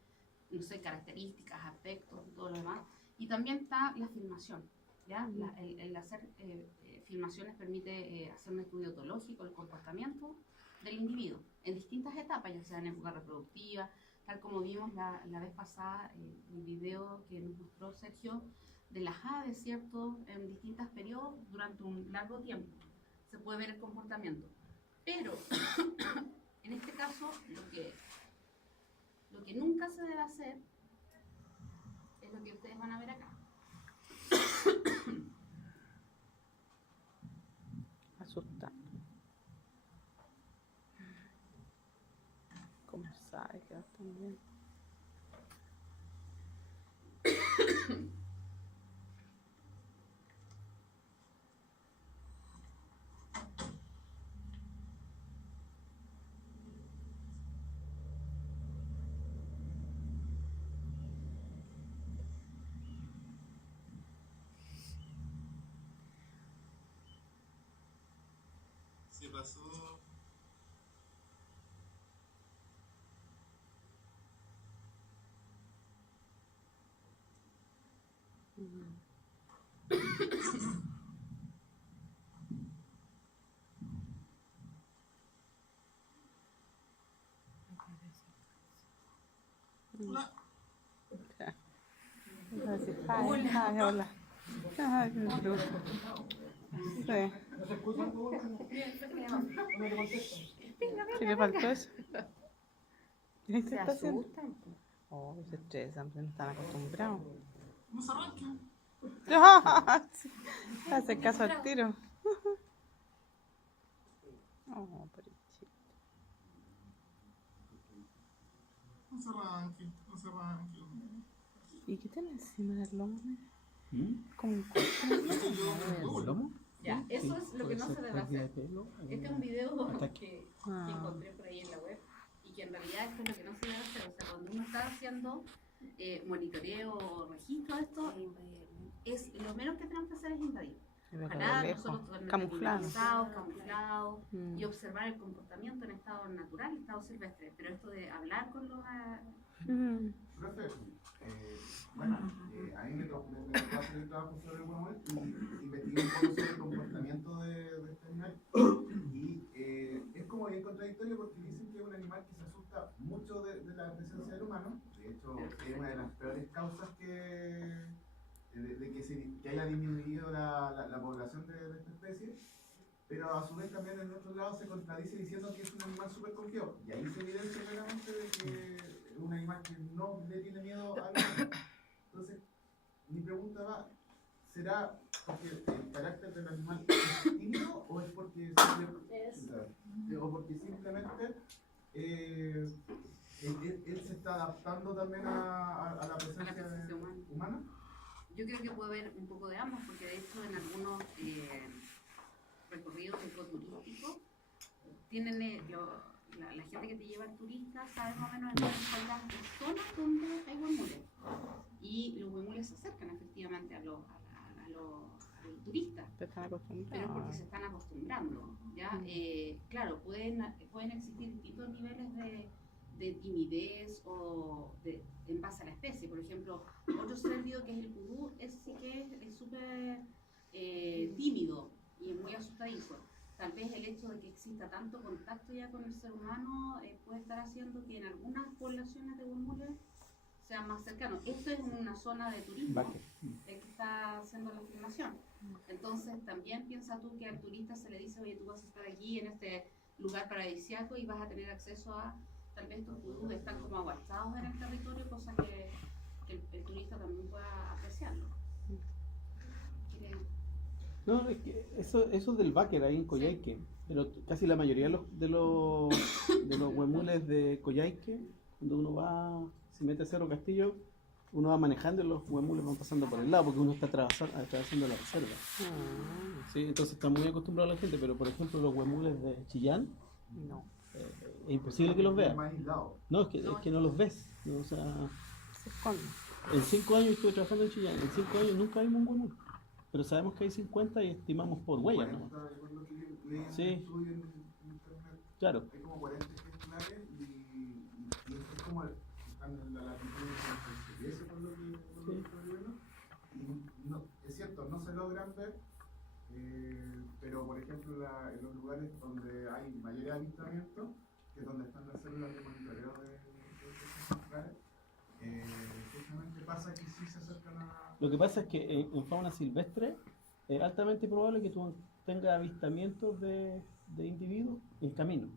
no sé, características, aspectos y todo lo demás. Y también está la filmación, ¿ya? El hacer filmaciones permite hacer un estudio etológico del comportamiento del individuo en distintas etapas, ya sea en época reproductiva, tal como vimos la vez pasada, el video que nos mostró Sergio de las aves, ¿cierto? En distintos periodos durante un largo tiempo. Se puede ver el comportamiento. Pero, en este caso, lo que nunca se debe hacer es lo que ustedes van a ver acá. Asusta. ¿Cómo sabe que va a estar bien? Se pasó. Hola. Va a decir, hola. Ay, qué bruto. Sí. ¿Qué le faltó eso? ¿Qué Se está haciendo? asustan. Oh, se estresan, pero no están acostumbrados. No se arranque. Hace caso al tiro. Oh, pobrecito. No se arranque. No se arranque. ¿Y qué tiene encima del lomo? ¿Mm? Como un corte. ¿El lomo? Ya, Sí, eso es lo que no se debe pérdida de hacer. pelo, Este es un video ataque. que encontré por ahí en la web y que en realidad esto es lo que no se debe hacer. O sea, cuando uno está haciendo monitoreo o registro de esto, es lo menos que tenemos que hacer es invadir. Ojalá nosotros totalmente camuflados y observar el comportamiento en estado natural, estado silvestre. Pero esto de hablar con los... Profe, bueno, a mí me tocó hacer el trabajo sobre el huemuel y investigué un poco sobre el comportamiento de este animal. Y es como bien contradictorio porque dicen que es un animal que se asusta mucho de la presencia del humano. De hecho, es una de las peores causas de que haya disminuido la población de esta especie. Pero a su vez también en otro lado se contradice diciendo que es un animal súper confiado. Y ahí se evidencia claramente de que es un animal que no le tiene miedo al humano. Entonces, mi pregunta va, ¿será porque el carácter del animal es tímido o es porque simplemente él se está adaptando también a la presencia humana? Yo creo que puede haber un poco de ambos, porque de hecho en algunos recorridos ecoturísticos tienen la gente que te lleva al turista sabe más o menos en cuáles son las zonas donde hay huemules, y los huemules se acercan efectivamente a los turistas. Te están Pero es porque acostumbrados. se están acostumbrando, ¿ya? Claro, pueden existir distintos niveles de timidez o en base a la especie. Por ejemplo, otro cérvido que es el pudú, ese sí que es súper tímido y muy asustadizo. Tal vez el hecho de que exista tanto contacto ya con el ser humano puede estar haciendo que en algunas poblaciones de huemules sean más cercanos. Esto es una zona de turismo, Baque. el que está haciendo la filmación. Entonces también piensa tú que al turista se le dice, oye, tú vas a estar aquí en este lugar paradisíaco y vas a tener acceso a, tal vez estos pudús están como aguachados en el territorio, cosa que el turista también pueda apreciarlo. ¿Quiere- No, es que eso del Báquer ahí en Coyhaique, pero casi la mayoría de los huemules de Coyhaique, cuando uno va, se mete a Cerro Castillo, uno va manejando y los huemules van pasando por el lado porque uno está atravesando la reserva. Ah, ¿Sí? Entonces está muy acostumbrado la gente, pero por ejemplo los huemules de Chillán, no, es imposible que los veas. Más aislado. No, es que no los ves. ¿No? O sea, se esconde. en 5 años estuve trabajando en Chillán, en 5 años nunca vimos un huemul. Pero sabemos que hay 50 y estimamos por huellas, ¿no? 40, por lo que leí en Sí. un estudio en internet. Claro. Hay como 40 ejemplares y esto es como están en la latitud de 37, por lo que estoy viendo. Y no, es cierto, no se logran ver, pero por ejemplo en los lugares donde hay mayor avistamiento, que es donde están las células de monitoreo de estos ejemplares, justamente pasa que sí se acercan a... Lo que pasa es que en fauna silvestre es altamente probable que tú tengas avistamientos de individuos en camino.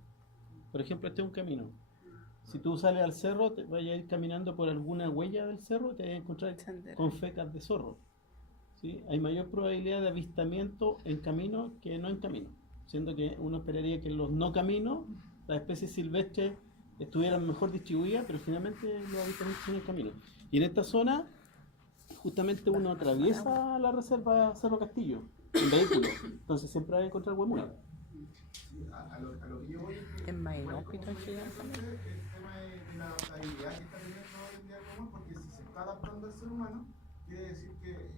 Por ejemplo, este es un camino. Si tú sales al cerro, te vayas a ir caminando por alguna huella del cerro y te vas a encontrar Sendero. con fecas de zorro. ¿Sí? Hay mayor probabilidad de avistamiento en camino que no en camino, siendo que uno esperaría que en los no caminos las especies silvestres estuvieran mejor distribuidas, pero finalmente los avistamientos son en camino. Y en esta zona, justamente uno atraviesa la reserva Cerro Castillo en vehículo, entonces siempre va a encontrar huemules. Sí, a lo que yo voy es que En igual Mailópito, como en Chillán también. el tema de la adaptabilidad que está teniendo hoy en día el humano, porque si se está adaptando al ser humano, quiere decir que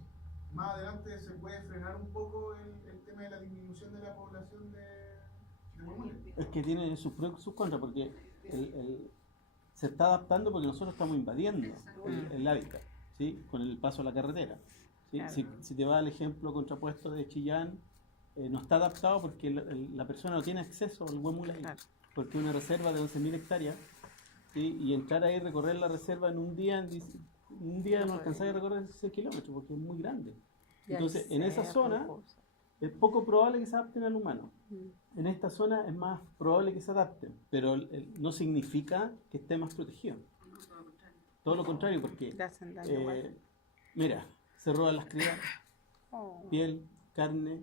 más adelante se puede frenar un poco el tema de la disminución de la población de huemules. Es que tiene sus pros y sus contras, porque se está adaptando porque nosotros estamos invadiendo el hábitat, ¿sí? Con el paso a la carretera. ¿Sí? Claro. Si te va al ejemplo contrapuesto de Chillán, no está adaptado porque la persona no tiene acceso al huemul ahí, Claro. porque es una reserva de 11.000 hectáreas, ¿sí? Y entrar ahí, recorrer la reserva en un día no alcanzáis a recorrer 16 kilómetros porque es muy grande. Y hay Entonces, en esa cerros, zona cosas. es poco probable que se adapten al humano. Mm. En esta zona es más probable que se adapten, pero no significa que esté más protegido. Todo lo contrario, porque, Le hacen daño igual. mira, se roban las crías, Oh. piel, carne,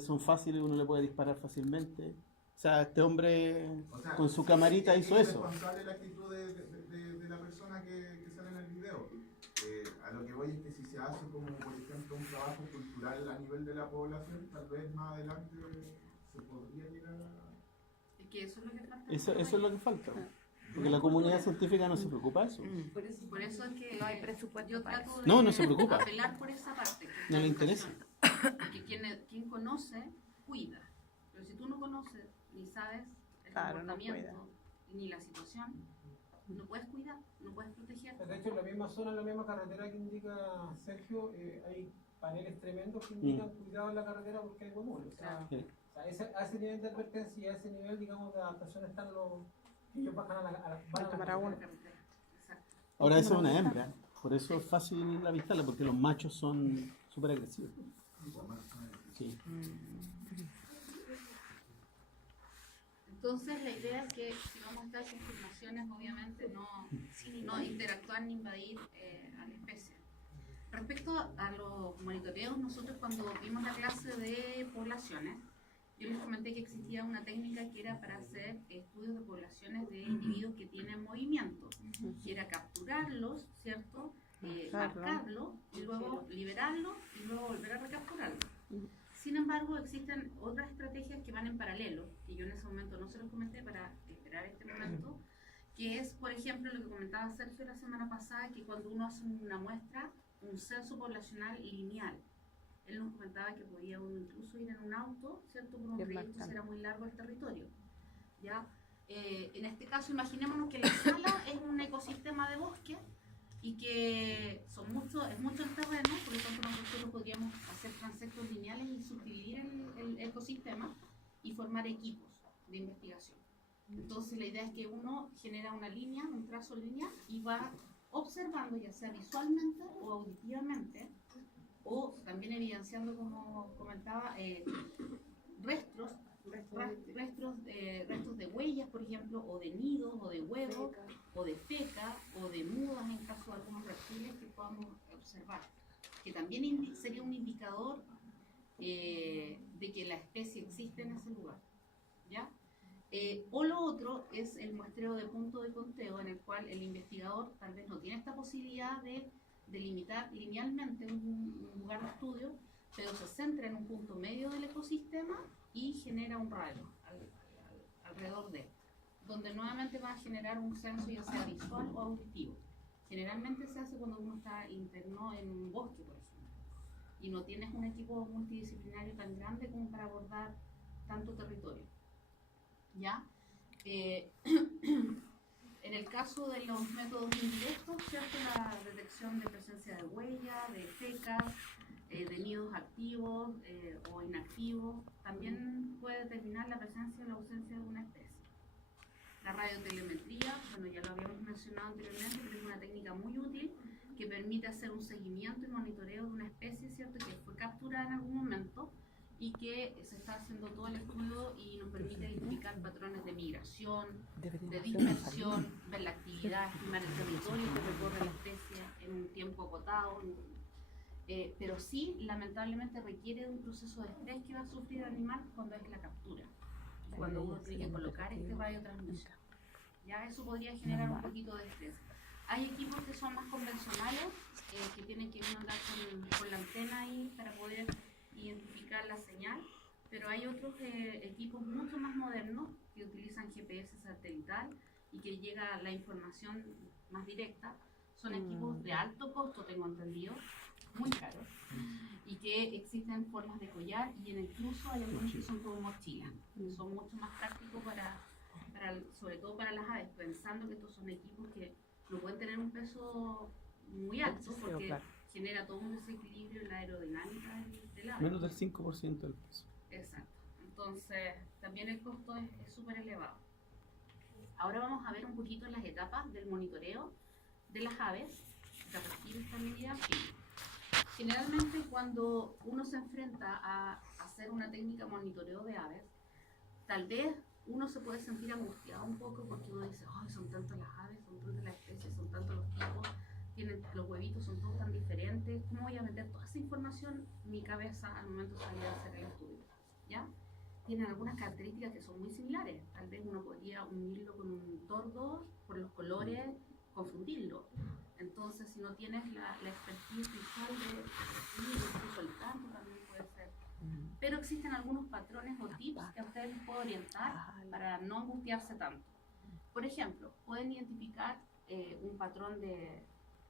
son fáciles, uno le puede disparar fácilmente. O sea, este hombre O sea, con su camarita hizo es eso. responsable la actitud de la persona que sale en el video. A lo que voy es que si se hace como, por ejemplo, un trabajo cultural a nivel de la población, tal vez más adelante se podría llegar a... Es que eso es lo que falta. Eso es lo que falta. Porque la comunidad científica no se preocupa de eso. Por eso es que No hay presupuesto yo para trato eso. de No se preocupa. apelar por esa parte. que es No la le interesa. educación. Porque quien conoce, cuida. Pero si tú no conoces, ni sabes el Claro, no comportamiento, ni la situación, no puedes cuidar, no puedes proteger. De hecho, en la misma zona, en la misma carretera que indica Sergio, hay paneles tremendos que indican cuidado en la carretera porque hay huemules. O sea, Sí. a ese nivel de advertencia y a ese nivel, digamos, de adaptación están los... Ellos bajan a la... Van a tomar agua. Exacto. Ahora esa es una hembra, por eso es fácil avistarla, porque los machos son súper agresivos. Sí. Entonces la idea es que si vamos a estar con filmaciones, obviamente no interactuar ni invadir a la especie. Respecto a los monitoreos, nosotros cuando vimos la clase de poblaciones, yo les comenté que existía una técnica que era para hacer estudios de poblaciones de individuos que tienen movimiento, que era capturarlos, ¿cierto? Marcarlo y luego liberarlo y luego volver a recapturarlo. Sin embargo, existen otras estrategias que van en paralelo, que yo en ese momento no se los comenté para esperar este momento, que es, por ejemplo, lo que comentaba Sergio la semana pasada, que cuando uno hace una muestra, un censo poblacional lineal, él nos comentaba que podía uno incluso ir en un auto, ¿cierto? Por un Que es trayecto bastante. será muy largo el territorio, ¿ya? En este caso, imaginémonos que la sala es un ecosistema de bosque y que es mucho el terreno, por lo tanto nosotros podríamos hacer transectos lineales y subdividir el ecosistema y formar equipos de investigación. Entonces la idea es que uno genera una línea, un trazo lineal y va observando, ya sea visualmente o auditivamente, o también evidenciando, como comentaba, restos de huellas, por ejemplo, o de nidos, o de huevos, o de feca, o de mudas en caso de algunos reptiles que podamos observar, que también sería un indicador de que la especie existe en ese lugar, ¿ya? O lo otro es el muestreo de punto de conteo, en el cual el investigador tal vez no tiene esta posibilidad de delimitar linealmente un lugar de estudio, pero se centra en un punto medio del ecosistema y genera un radio alrededor de él, donde nuevamente va a generar un censo ya sea visual o auditivo. Generalmente se hace cuando uno está interno en un bosque, por ejemplo, y no tienes un equipo multidisciplinario tan grande como para abordar tanto territorio, ¿ya? En el caso de los métodos indirectos, ¿cierto? La detección de presencia de huella, de fecas, de nidos activos o inactivos, también puede determinar la presencia o la ausencia de una especie. La radiotelemetría, bueno, ya lo habíamos mencionado anteriormente, pero es una técnica muy útil que permite hacer un seguimiento y monitoreo de una especie, ¿cierto? Que fue capturada en algún momento y que se está haciendo todo el estudio y nos permite identificar patrones de migración, de dispersión, ver la actividad, estimar el territorio que recorre la especie en un tiempo acotado. Pero sí, lamentablemente requiere de un proceso de estrés que va a sufrir el animal cuando es la captura, cuando uno tiene que colocar este radiotransmisión. Ya eso podría generar un poquito de estrés. Hay equipos que son más convencionales, que tienen que andar con la antena ahí para poder identificar la señal, pero hay otros equipos mucho más modernos que utilizan GPS satelital y que llega la información más directa. Son equipos de alto costo, tengo entendido, muy caros, y que existen formas de collar y incluso hay algunos que son como mochilas, que son mucho más prácticos sobre todo para las aves, pensando que estos son equipos que no pueden tener un peso muy alto porque genera todo un desequilibrio en la aerodinámica del ave. Menos del 5% del peso. Exacto. Entonces, también el costo es súper elevado. Ahora vamos a ver un poquito las etapas del monitoreo de las aves, de reptiles también y de anfibios. Generalmente cuando uno se enfrenta a hacer una técnica de monitoreo de aves, tal vez uno se puede sentir angustiado un poco porque uno dice, oh, son tantas las aves, son tantas las especies, son tantos los tipos, los huevitos son todos tan diferentes, ¿cómo voy a meter toda esa información en mi cabeza al momento de salir a hacer el estudio? ¿Ya? Tienen algunas características que son muy similares, tal vez uno podría unirlo con un tordo por los colores, confundirlo. Entonces, si no tienes la expertise visual incluso el canto también puede ser. Pero existen algunos patrones o tips que a ustedes les puedo orientar para no angustiarse tanto. Por ejemplo, pueden identificar un patrón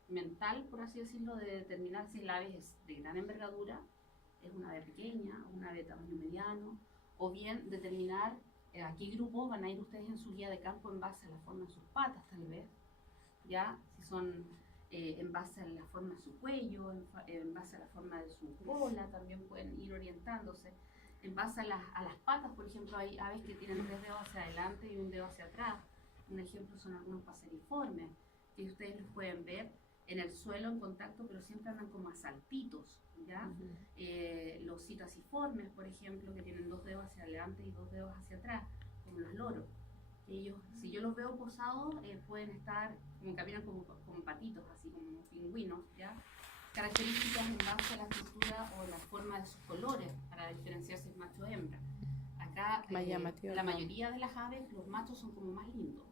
mental, por así decirlo, de determinar si el ave es de gran envergadura, es una ave pequeña, una ave de tamaño mediano, o bien determinar a qué grupo van a ir ustedes en su guía de campo en base a la forma de sus patas, tal vez, ya, si son en base a la forma de su cuello, en base a la forma de su cola, también pueden ir orientándose. En base a las patas, por ejemplo, hay aves que tienen 3 dedos hacia adelante y un dedo hacia atrás. Un ejemplo son algunos paseriformes, que ustedes los pueden ver en el suelo en contacto, pero siempre andan como a saltitos, ¿ya? Los citasiformes, por ejemplo, que tienen 2 dedos hacia adelante y 2 dedos hacia atrás, como los loros. Ellos, si yo los veo posados, pueden estar, como caminan como patitos, así como pingüinos, ¿ya? Características en base a la estructura o la forma de sus colores, para diferenciar si es macho o hembra. Acá, la mayoría de las aves, los machos son como más lindos,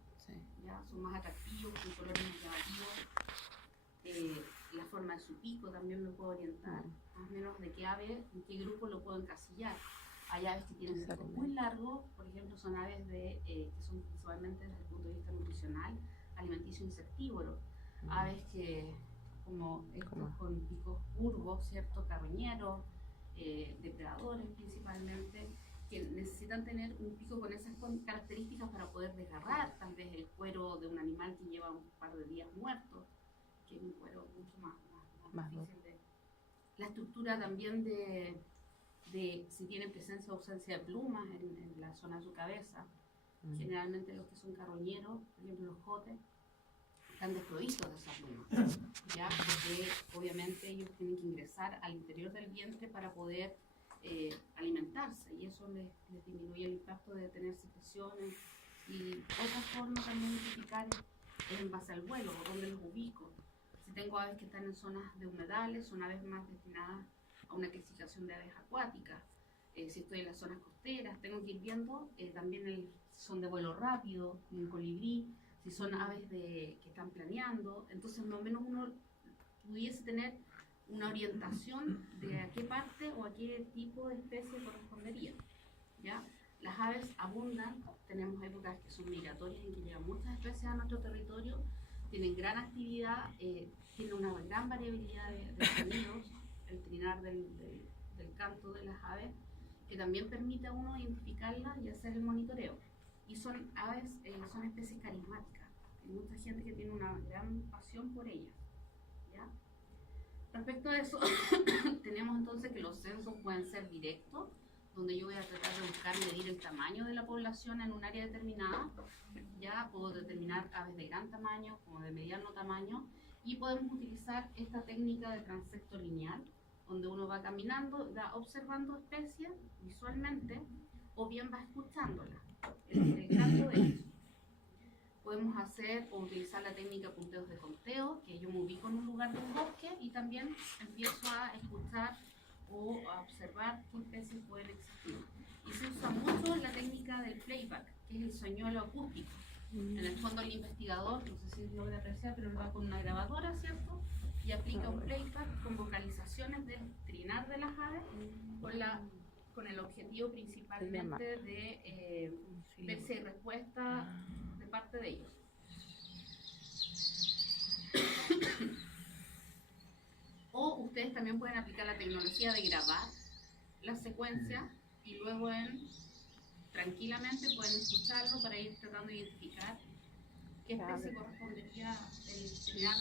¿ya? Son más atractivos, con colores más llamativos. La forma de su pico también me puedo orientar, más o menos de qué ave, en qué grupo lo puedo encasillar. Hay aves que tienen picos muy largos, por ejemplo, son aves que son principalmente desde el punto de vista nutricional, alimenticio insectívoro. Aves que, como estos con picos curvos, ¿cierto? Carroñeros, depredadores principalmente, que necesitan tener un pico con esas características para poder desgarrar tal vez el cuero de un animal que lleva un par de días muerto, que es un cuero mucho más difícil de... La estructura también de si tienen presencia o ausencia de plumas en la zona de su cabeza. Generalmente los que son carroñeros, por ejemplo los jotes, están desprovistos de esa pluma, ¿ya? Porque obviamente ellos tienen que ingresar al interior del vientre para poder alimentarse, y eso les disminuye el impacto de tener secreciones. Y otra forma también de identificar es en base al vuelo, o donde los ubico. Si tengo aves que están en zonas de humedales, son aves más destinadas a una clasificación de aves acuáticas. Si estoy en las zonas costeras, tengo que ir viendo también si son de vuelo rápido, como un colibrí, si son aves que están planeando. Entonces más o menos uno pudiese tener una orientación de a qué parte o a qué tipo de especie correspondería, ¿ya? Las aves abundan, tenemos épocas que son migratorias en que llegan muchas especies a nuestro territorio, tienen gran actividad, tienen una gran variabilidad de sonidos, el trinar del canto de las aves, que también permite a uno identificarlas y hacer el monitoreo. Y son aves, son especies carismáticas, hay mucha gente que tiene una gran pasión por ellas, ¿ya? Respecto a eso, tenemos entonces que los censos pueden ser directos, donde yo voy a tratar de buscar medir el tamaño de la población en un área determinada. Ya puedo determinar aves de gran tamaño como de mediano tamaño, y podemos utilizar esta técnica de transecto lineal, donde uno va caminando, va observando especies visualmente, o bien va escuchándolas, el canto de ellos. Podemos hacer o utilizar la técnica punteos de conteo, que yo me ubico en un lugar de un bosque y también empiezo a escuchar o a observar qué especies pueden existir. Y se usa mucho la técnica del playback, que es el señuelo acústico. En el fondo el investigador, no sé si lo voy a apreciar, pero lo va con una grabadora, ¿cierto? Y aplica un playback con vocalizaciones del trinar de las aves, con el objetivo principalmente de ver si hay respuesta de parte de ellos. O ustedes también pueden aplicar la tecnología de grabar la secuencia y luego tranquilamente pueden escucharlo para ir tratando de identificar qué especie correspondería el trinar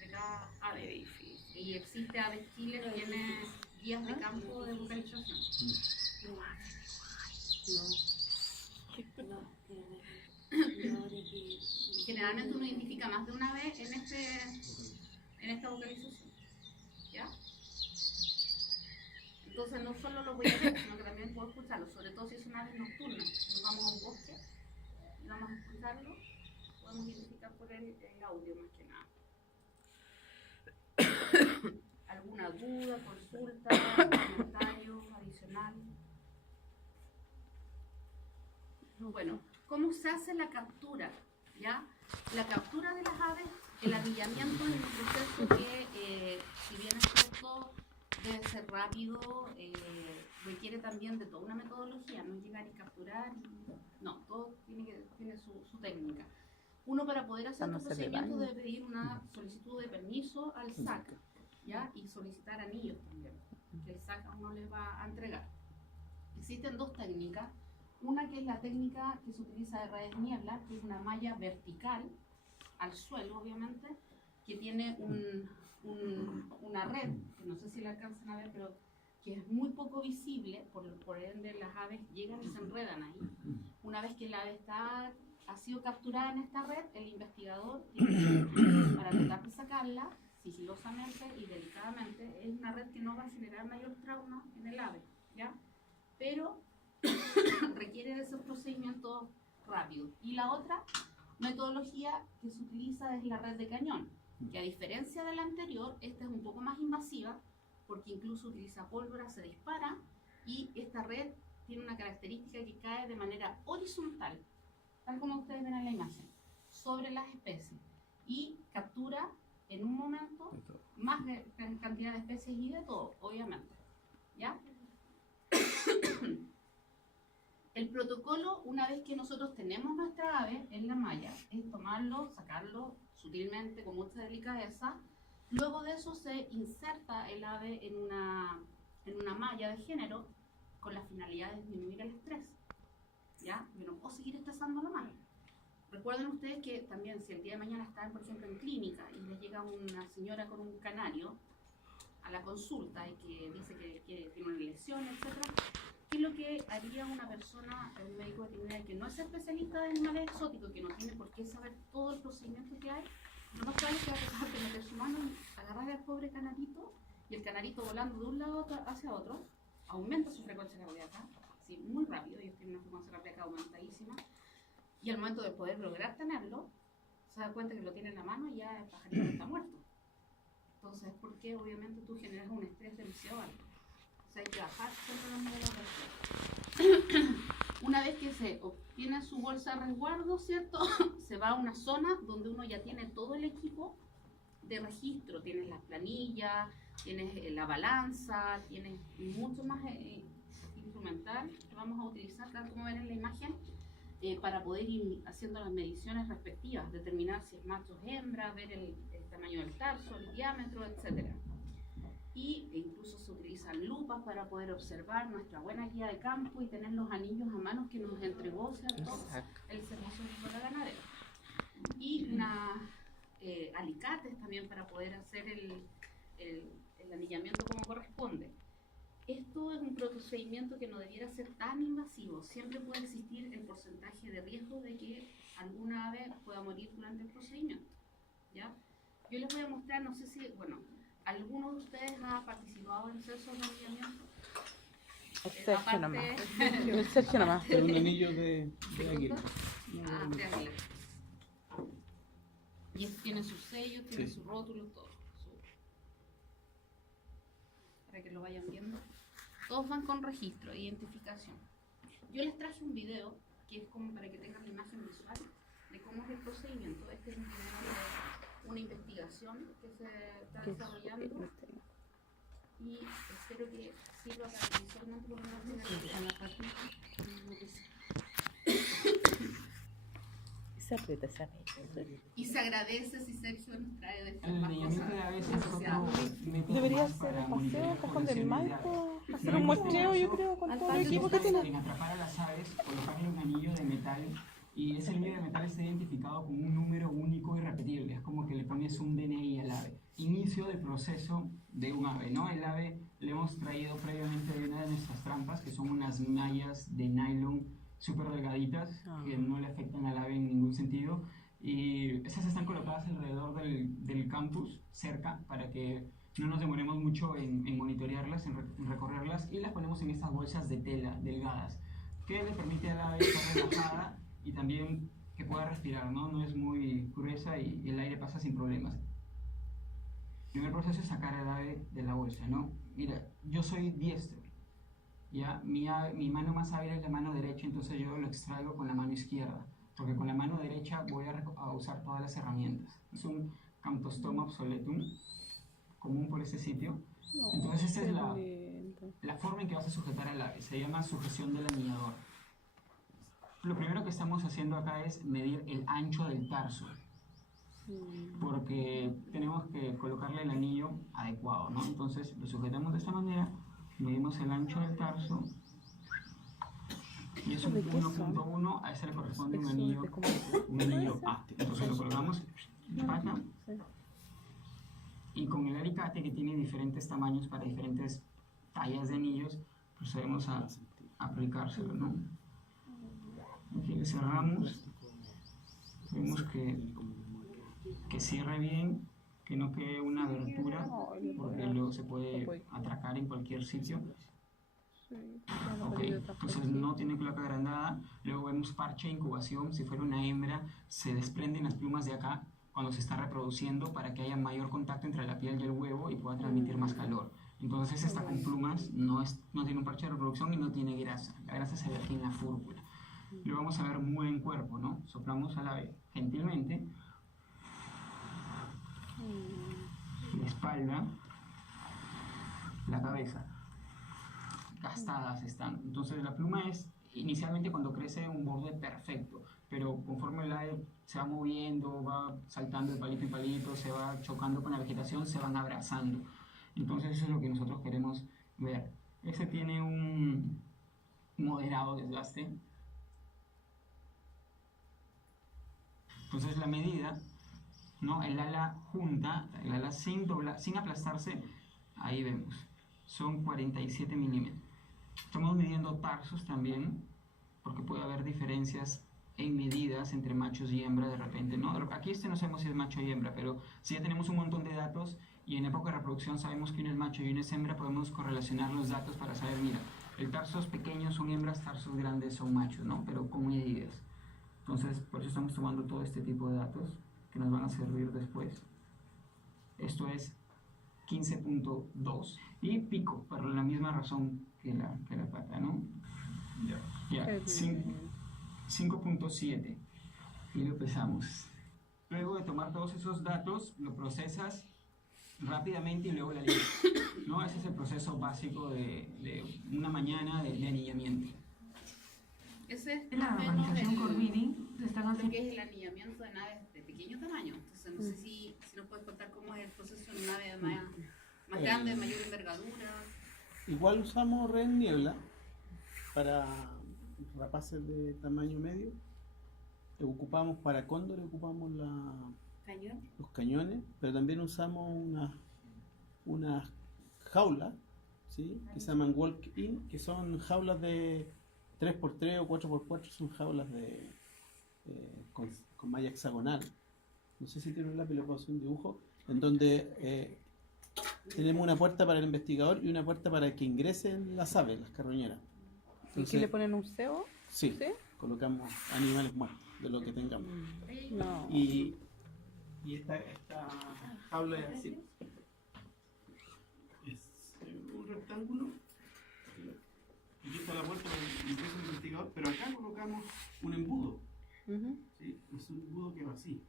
de cada ave. Y existe Aves Chile que tiene guías de campo de vocalización. Generalmente uno identifica más de una vez en esta vocalización, ¿ya? Entonces no solo lo voy a ver, sino que también puedo escucharlo, sobre todo si son aves nocturnas. Nos vamos a un bosque y vamos a escucharlo, podemos identificar por el audio más que nada. ¿Alguna duda, consulta, comentario adicional? Bueno, ¿cómo se hace la captura? ¿Ya? La captura de las aves, el avillamiento es un proceso que, si bien es cierto, debe ser rápido, requiere también de toda una metodología, no es llegar y capturar, no, todo tiene su técnica. Uno, para poder hacer este procedimiento, debe pedir una solicitud de permiso al SAC, ¿ya? Y solicitar anillos también, que el SAC a uno les va a entregar. Existen dos técnicas. Una que es la técnica que se utiliza de redes niebla, que es una malla vertical al suelo, obviamente, que tiene una red, que no sé si la alcanzan a ver, pero que es muy poco visible, por ende las aves llegan y se enredan ahí. Una vez que la ave ha sido capturada en esta red, el investigador tiene, para tratar de sacarla sigilosamente y delicadamente, es una red que no va a generar mayor trauma en el ave, ¿ya? Pero requiere de esos procedimientos rápidos. Y la otra metodología que se utiliza es la red de cañón, que a diferencia de la anterior, esta es un poco más invasiva, porque incluso utiliza pólvora, se dispara, y esta red tiene una característica que cae de manera horizontal, tal como ustedes ven en la imagen, sobre las especies, y captura en un momento más cantidad de especies y de todo, obviamente, ¿ya? El protocolo, una vez que nosotros tenemos nuestra ave en la malla, es tomarlo, sacarlo sutilmente, con mucha delicadeza. Luego de eso se inserta el ave en una en una malla de género con la finalidad de disminuir el estrés. ¿Ya? Yo no puedo seguir estresando la mano. Recuerden ustedes que también si el día de mañana están, por ejemplo, en clínica y les llega una señora con un canario a la consulta y que dice que tiene una lesión, etc., ¿qué es lo que haría una persona, un médico veterinario que no es especialista de animales exóticos, que no tiene por qué saber todo el procedimiento que hay? Lo más probable es que va a tratar de meter su mano, agarrar al pobre canarito y el canarito volando de un lado hacia otro aumenta su frecuencia cardíaca, así muy rápido, ellos tienen una frecuencia cardíaca aumentadísima, y al momento de poder lograr tenerlo, se da cuenta que lo tiene en la mano y ya el pajarito está muerto. Entonces, porque obviamente tú generas un estrés demasiado alto. O sea, hay que bajar siempre los niveles de estrés. Una vez que se obtiene su bolsa de resguardo, ¿cierto? Se va a una zona donde uno ya tiene todo el equipo de registro. Tienes las planillas, tienes la balanza, tienes mucho más instrumental que vamos a utilizar, tal como ven en la imagen, para poder ir haciendo las mediciones respectivas, determinar si es macho o hembra, ver el tamaño del tarso, el diámetro, etc. Y incluso se utilizan lupas para poder observar nuestra buena guía de campo y tener los anillos a mano que nos entregó, ¿cierto?, el Servicio Agrícola Ganadero. Y alicates también para poder hacer el anillamiento como corresponde. Esto es un procedimiento que no debiera ser tan invasivo. Siempre puede existir el porcentaje de riesgo de que alguna ave pueda morir durante el procedimiento, ¿ya? Yo les voy a mostrar, no sé si, bueno, ¿alguno de ustedes ha participado en procesos de anillamiento? El Sergio nomás. El Sergio nomás. Es un anillo de águila. De águila. Y tiene su sello, tiene su rótulo, todo. Para que lo vayan viendo. Todos van con registro e identificación. Yo les traje un video que es como para que tengan la imagen visual de cómo es el procedimiento. Este es un video de una investigación que se está desarrollando y espero que sirva para visualmente por lo menos en la parte. Se aprieta. Y se agradece si Sergio nos trae de El anillamiento de aves es otro método Debería más ser para el paseo, monitorear cajón del poblaciones de Maipo, aves. hacer un muestreo, yo creo, con todo el equipo que tiene. En atrapar a las aves, colocarle un anillo de metal, y ese anillo de metal está identificado con un número único y repetible. Es como que le pones un DNI al ave. Inicio del proceso de un ave, ¿no? El ave le hemos traído previamente de una de nuestras trampas, que son unas mallas de nylon súper delgaditas, que no le afectan al ave en ningún sentido. Y esas están colocadas alrededor del campus, cerca, para que no nos demoremos mucho en monitorearlas, en recorrerlas, y las ponemos en estas bolsas de tela delgadas, que le permite a la ave estar relajada y también que pueda respirar, ¿no? No es muy gruesa y el aire pasa sin problemas. El primer proceso es sacar al ave de la bolsa, ¿no? Mira, yo soy diestro, ¿ya? Mi mano más hábil es la mano derecha, entonces yo lo extraigo con la mano izquierda, porque con la mano derecha voy a usar todas las herramientas. Es un Camptostoma obsoletum, común por este sitio. Entonces esta es la forma en que vas a sujetar al ave, se llama sujeción del anillador. Lo primero que estamos haciendo acá es medir el ancho del tarso, porque tenemos que colocarle el anillo adecuado, ¿no? Entonces lo sujetamos de esta manera, medimos el ancho del tarso, y es un 1.1, a ese le corresponde un anillo A. Entonces lo colocamos acá, y con el alicate, que tiene diferentes tamaños para diferentes tallas de anillos, procedemos a aplicárselo, ¿no? Aquí le cerramos, vemos que cierre bien, que no quede una abertura, porque luego se puede atracar en cualquier sitio. Ok, entonces no tiene placa agrandada. Luego vemos parche de incubación. Si fuera una hembra, se desprenden las plumas de acá cuando se está reproduciendo para que haya mayor contacto entre la piel y el huevo y pueda transmitir más calor. Entonces esta con plumas no tiene un parche de reproducción y no tiene grasa. La grasa se ve aquí en la fúrcula. Luego vamos a ver un buen cuerpo, ¿no? Soplamos al ave gentilmente. La espalda, la cabeza. Gastadas están. Entonces la pluma es inicialmente cuando crece un borde perfecto, pero conforme el ave se va moviendo, va saltando de palito en palito, se va chocando con la vegetación, se van abrazando. Entonces eso es lo que nosotros queremos Vean, este tiene un moderado desgaste. Entonces la medida, ¿no? El ala junta, el ala sin doblar, sin aplastarse, ahí vemos, son 47 milímetros. Estamos midiendo tarsos también, porque puede haber diferencias en medidas entre machos y hembra de repente, ¿no? Aquí no sabemos si es macho y hembra, pero si ya tenemos un montón de datos y en época de reproducción sabemos que uno es macho y uno es hembra, podemos correlacionar los datos para saber, mira, el tarsos pequeños son hembras, tarsos grandes son machos, ¿no? Pero con medidas. Entonces, por eso estamos tomando todo este tipo de datos que nos van a servir después. Esto es 15.2 y pico, por la misma razón que la pata, ¿no? Ya, 5.7 y lo pesamos. Luego de tomar todos esos datos, lo procesas rápidamente y luego la ligas, ¿no? Ese es el proceso básico de una mañana de anillamiento. Ese es En la más o menos organización Corvini se están lo haciendo. que es el anillamiento de naves de pequeño tamaño. Entonces, no sé si nos puedes contar cómo es el proceso en naves más grandes, de mayor envergadura. Igual usamos red niebla para rapaces de tamaño medio. Ocupamos para cóndor, ocupamos Cañón. los cañones, pero también usamos unas jaulas, ¿sí? Que se llaman walk-in, que son jaulas de 3x3 o 4x4, son jaulas con malla hexagonal. No sé si tiene un lápiz, le puedo hacer un dibujo, en donde tenemos una puerta para el investigador y una puerta para que ingresen las aves, las carroñeras. ¿Y Entonces, aquí le ponen un cebo? sí, ¿Sí? colocamos animales muertos, de lo que tengamos. No. Y esta jaula es así. Es un rectángulo. Aquí está la puerta para el ingreso del investigador, pero acá colocamos un embudo. Ujú. ¿Sí? Es un embudo que va así.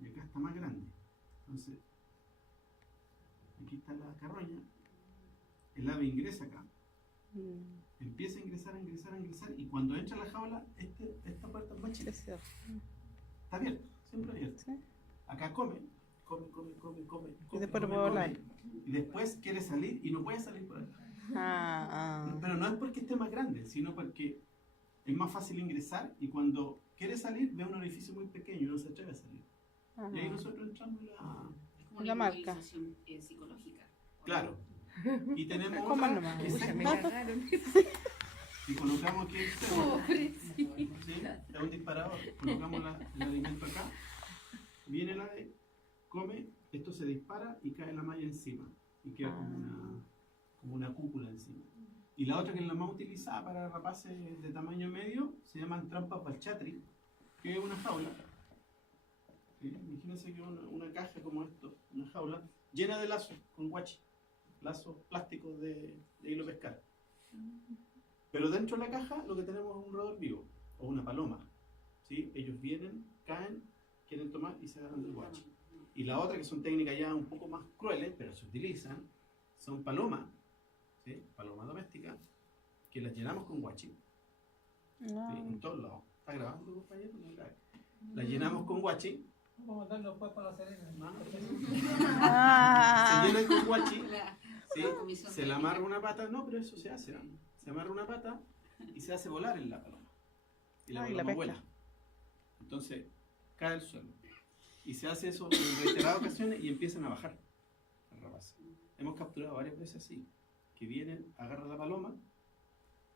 Y acá está más grande. Entonces, aquí está la carroña. El ave ingresa acá. Empieza a ingresar, y cuando entra a la jaula, esta puerta es más chica. Es cierto. Está abierto, siempre abierto. Sí. Acá come. Y después lo puedo volar. Y después quiere salir y no puede salir por acá. Ah. Pero no es porque esté más grande, sino porque es más fácil ingresar y cuando quiere salir ve un orificio muy pequeño y no se atreve a salir. Ajá. Y ahí nosotros entramos Es como La una marca. movilización psicológica. Claro. Y tenemos Coman otra nomás. que Pucha, me es cagaron. y colocamos aquí el cebo. Pobrecito. ¿Sí? Es un disparador. Colocamos el alimento acá. Viene el ave, come, esto se dispara y cae la malla encima. Y queda como una cúpula encima. Y la otra que es la más utilizada para rapaces de tamaño medio se llaman trampas palchatri, que es una jaula. ¿Sí? Imagínense que una caja como esto, una jaula, llena de lazos con guachi, lazos plásticos de hilo pescar. Pero dentro de la caja lo que tenemos es un roedor vivo, o una paloma. ¿Sí? Ellos vienen, caen, quieren tomar y se agarran del guachi. Y la otra, que son técnicas ya un poco más crueles, pero se utilizan, son palomas, ¿sí? Palomas domésticas, que las llenamos con guachi. ¿Sí? En todos lados. ¿Está grabando, compañero? No grabe. Las llenamos con guachi. Vamos a mandarlo después para la Serena. Ah. Se llenan con guachi. ¿Sí? La comisión Se le amarra una pata, no, pero eso se hace, ¿no? Se amarra una pata y se hace volar en la paloma. Y la Ah, y la paloma pesca. vuela. Entonces, cae al suelo. Y se hace eso en reiteradas ocasiones y empiezan a bajar las rapaces. Hemos capturado varias veces así, que vienen, agarran la paloma,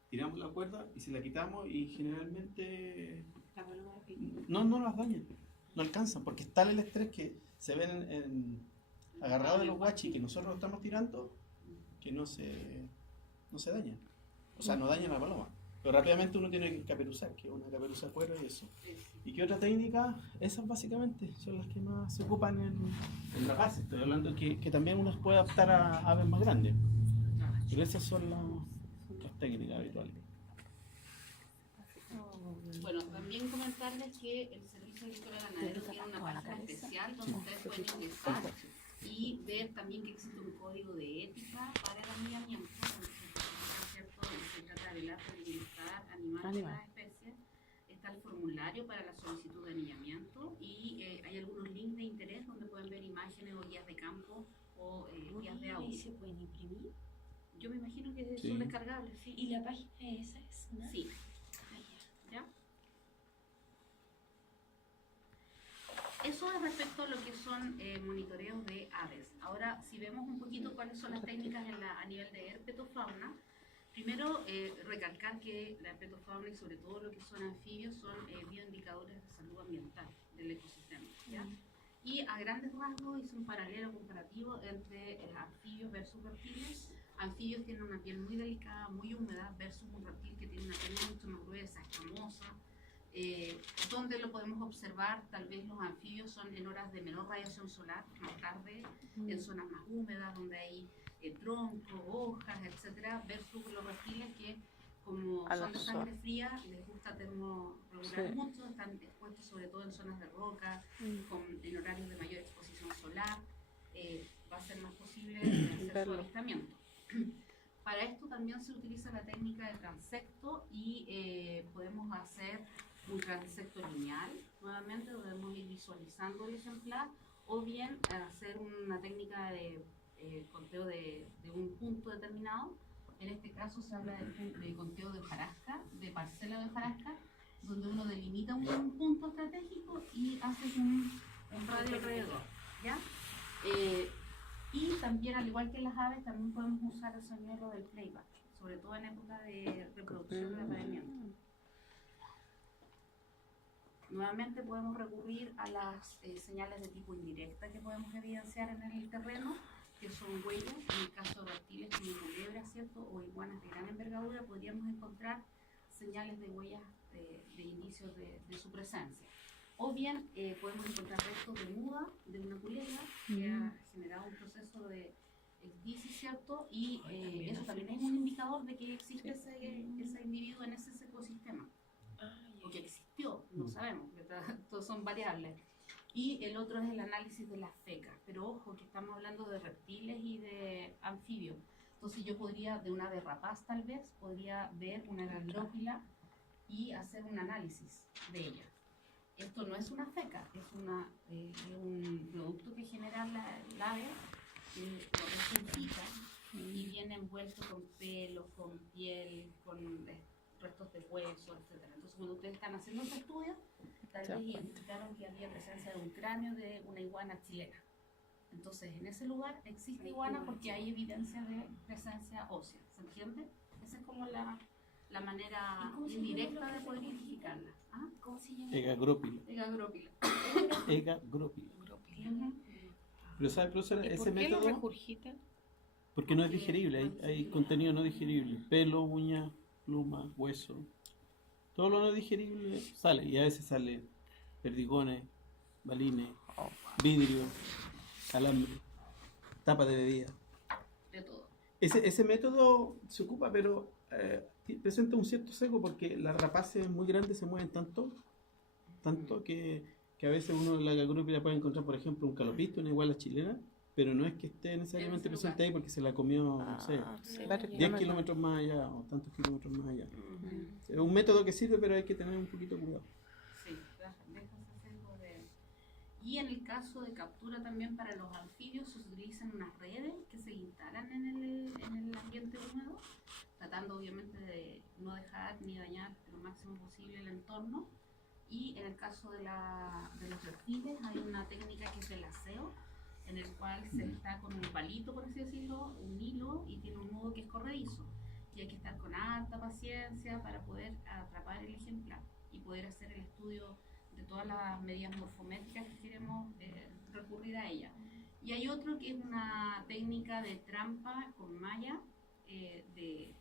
tiramos la cuerda y se la quitamos y generalmente La paloma de pico. no las dañan, no alcanzan, porque es tal el estrés que se ven agarrados de los guachis que nosotros estamos tirando que no se dañan. O sea, no dañan la paloma. Pero rápidamente uno tiene que caperuzar, que es una caperuza de cuero y eso. ¿Y qué otra técnica? Esas básicamente son las que más se ocupan en rapaces. Estoy hablando que también uno puede adaptar a aves más grandes. Pero esas son las técnicas habituales. Bueno, también comentarles que el Servicio Agrícola Ganadero tiene una página especial donde ustedes pueden ingresar y ver también que existe un código de ética para el anillamiento, donde se trata de velar por el bienestar animal de las especies. Está el formulario para la solicitud de anillamiento y hay algunos links de interés donde pueden ver imágenes o guías de campo o guías de ¿Y audio. se pueden imprimir? Yo me imagino que Sí. son descargables, sí. ¿Y la página esa es una? Sí, Ah, ya. ¿ya? Eso es respecto a lo que son monitoreos de aves. Ahora, si vemos un poquito cuáles son las técnicas a nivel de herpetofauna, primero recalcar que la herpetofauna y sobre todo lo que son anfibios son bioindicadores de salud ambiental del ecosistema, ¿ya? Y a grandes rasgos hice un paralelo comparativo entre anfibios versus reptiles. Anfibios tienen una piel muy delicada, muy húmeda, versus un reptil que tiene una piel mucho más gruesa, escamosa. Donde lo podemos observar, tal vez los anfibios son en horas de menor radiación solar, más tarde, en zonas más húmedas, donde hay troncos, hojas, etcétera, versus los reptiles que, como A son la de sangre fría, les gusta termorregular Sí. mucho, están expuestos sobre todo en zonas de roca, en horarios de mayor exposición solar, va a ser más posible hacer su Verlo. avistamiento. Para esto también se utiliza la técnica de transecto y podemos hacer un transecto lineal, nuevamente debemos ir visualizando el ejemplar, o bien hacer una técnica de conteo de un punto determinado. En este caso se habla de conteo de hojarasca, de parcela de hojarasca, donde uno delimita un punto estratégico y hace un radio alrededor, ¿ya? Y también, al igual que en las aves, también podemos usar el señuelo del playback, sobre todo en época de reproducción de apareamiento. Nuevamente podemos recurrir a las señales de tipo indirecta que podemos evidenciar en el terreno, que son huellas. En el caso de reptiles como culebras, ¿cierto? O iguanas de gran envergadura, podríamos encontrar señales de huellas de indicios de su presencia. O bien podemos encontrar restos de muda de una culebra que ha generado un proceso de ecdisis, ¿cierto? Y eso también es un indicador de que existe ese individuo en ese ecosistema. O que existió, no sabemos, ¿verdad? Todos son variables. Y el otro es el análisis de las fecas, pero ojo que estamos hablando de reptiles y de anfibios. Entonces yo podría, de una ave rapaz tal vez, podría ver una gandrópila y hacer un análisis de ella. Esto no es una feca, es un producto que genera la ave, lo resulta y viene envuelto con pelos, con piel, con restos de hueso, etc. Entonces cuando ustedes están haciendo este estudio, tal vez identificaron que había presencia de un cráneo de una iguana chilena. Entonces en ese lugar existe iguana porque hay evidencia de presencia ósea, ¿se entiende? Esa es como la manera indirecta de poder identificarla. ¿Ah? ¿Cómo se llama? Egagrópila. Egagrópila. Egagrópila. Ujú. Pero ¿sabe, profesora? ¿Y Ese por qué lo método, regurgita? porque no es digerible, hay contenido no digerible. Pelo, uña, pluma, hueso. Todo lo no digerible sale, y a veces sale perdigones, balines, vidrio, alambre, tapa de bebida. De todo. Ese método se ocupa, pero presenta un cierto sesgo porque las rapaces muy grandes se mueven tanto que a veces uno en la agrópila puede encontrar, por ejemplo, un calopito, una iguala chilena, pero no es que esté necesariamente En ese presente ahí porque se la comió, no sé, Varios 10 kilómetros más allá o tantos kilómetros más allá. Ujú. Es un método que sirve, pero hay que tener un poquito de cuidado. Sí, deja ese sesgo de... Y en el caso de captura también para los anfibios se utilizan unas redes que se instalan en el ambiente húmedo, tratando obviamente de no dejar ni dañar lo máximo posible el entorno. Y en el caso de los reptiles hay una técnica que es el aseo, en el cual se está con un palito, por así decirlo, un hilo, y tiene un nudo que es corredizo. Y hay que estar con alta paciencia para poder atrapar el ejemplar y poder hacer el estudio de todas las medidas morfométricas que queremos recurrir a ella. Y hay otro que es una técnica de trampa con malla de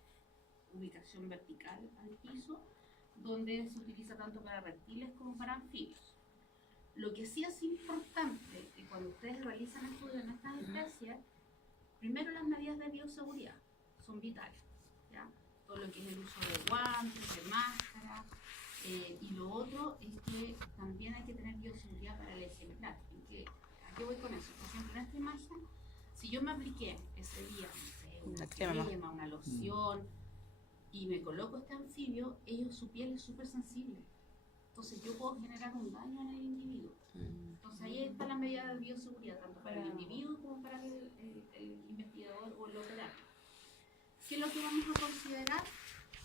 ubicación vertical al piso, donde se utiliza tanto para reptiles como para anfibios. Lo que sí es importante que cuando ustedes realizan estudios en estas especies, primero las medidas de bioseguridad son vitales, ¿ya? Todo lo que es el uso de guantes, de máscaras, y lo otro es que también hay que tener bioseguridad para el ejemplar. ¿A qué voy con eso? Por ejemplo, en esta imagen, si yo me apliqué ese día, no sé, Una crema. crema, una loción, y me coloco este anfibio, su piel es súper sensible. Entonces yo puedo generar un daño en el individuo. Entonces ahí está la medida de bioseguridad, tanto para el individuo como para el investigador o el operario. ¿Qué es lo que vamos a considerar?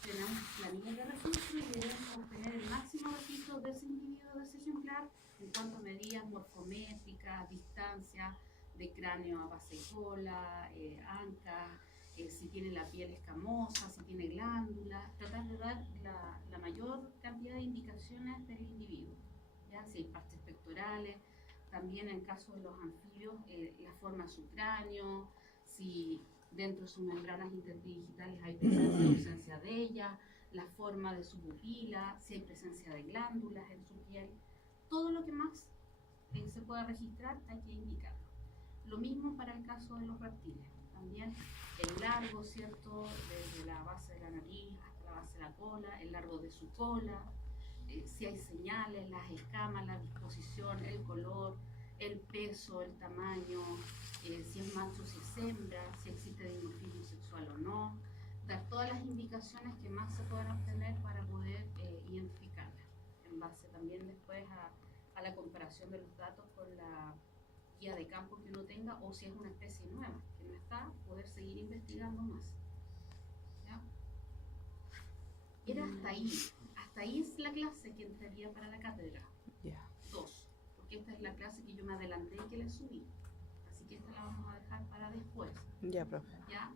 Tenemos planillas de registro y debemos obtener el máximo registro de ese individuo, de ese ejemplar, en cuanto a medidas morfométricas, distancia de cráneo a base de cola, anca, si tiene la piel escamosa, si tiene glándulas, tratar de dar la mayor cantidad de indicaciones del individuo, ¿ya? Si hay parches pectorales, también en caso de los anfibios, la forma de su cráneo, si dentro de sus membranas interdigitales hay presencia o ausencia de ellas, la forma de su pupila, si hay presencia de glándulas en su piel, todo lo que más se pueda registrar hay que indicarlo. Lo mismo para el caso de los reptiles, también el largo, ¿cierto? Desde la base de la nariz hasta la base de la cola, el largo de su cola, si hay señales, las escamas, la disposición, el color, el peso, el tamaño, si es macho, si es hembra, si existe dimorfismo sexual o no, dar todas las indicaciones que más se puedan obtener para poder identificarlas, en base también después a la comparación de los datos con la guía de campo que uno tenga, o si es una especie nueva que no está, poder seguir investigando más. ¿Ya? Era hasta ahí es la clase que entraría para la cátedra. Ya. 2, porque esta es la clase que yo me adelanté y que le subí, así que esta la vamos a dejar para después. Ya, profe. ¿Ya?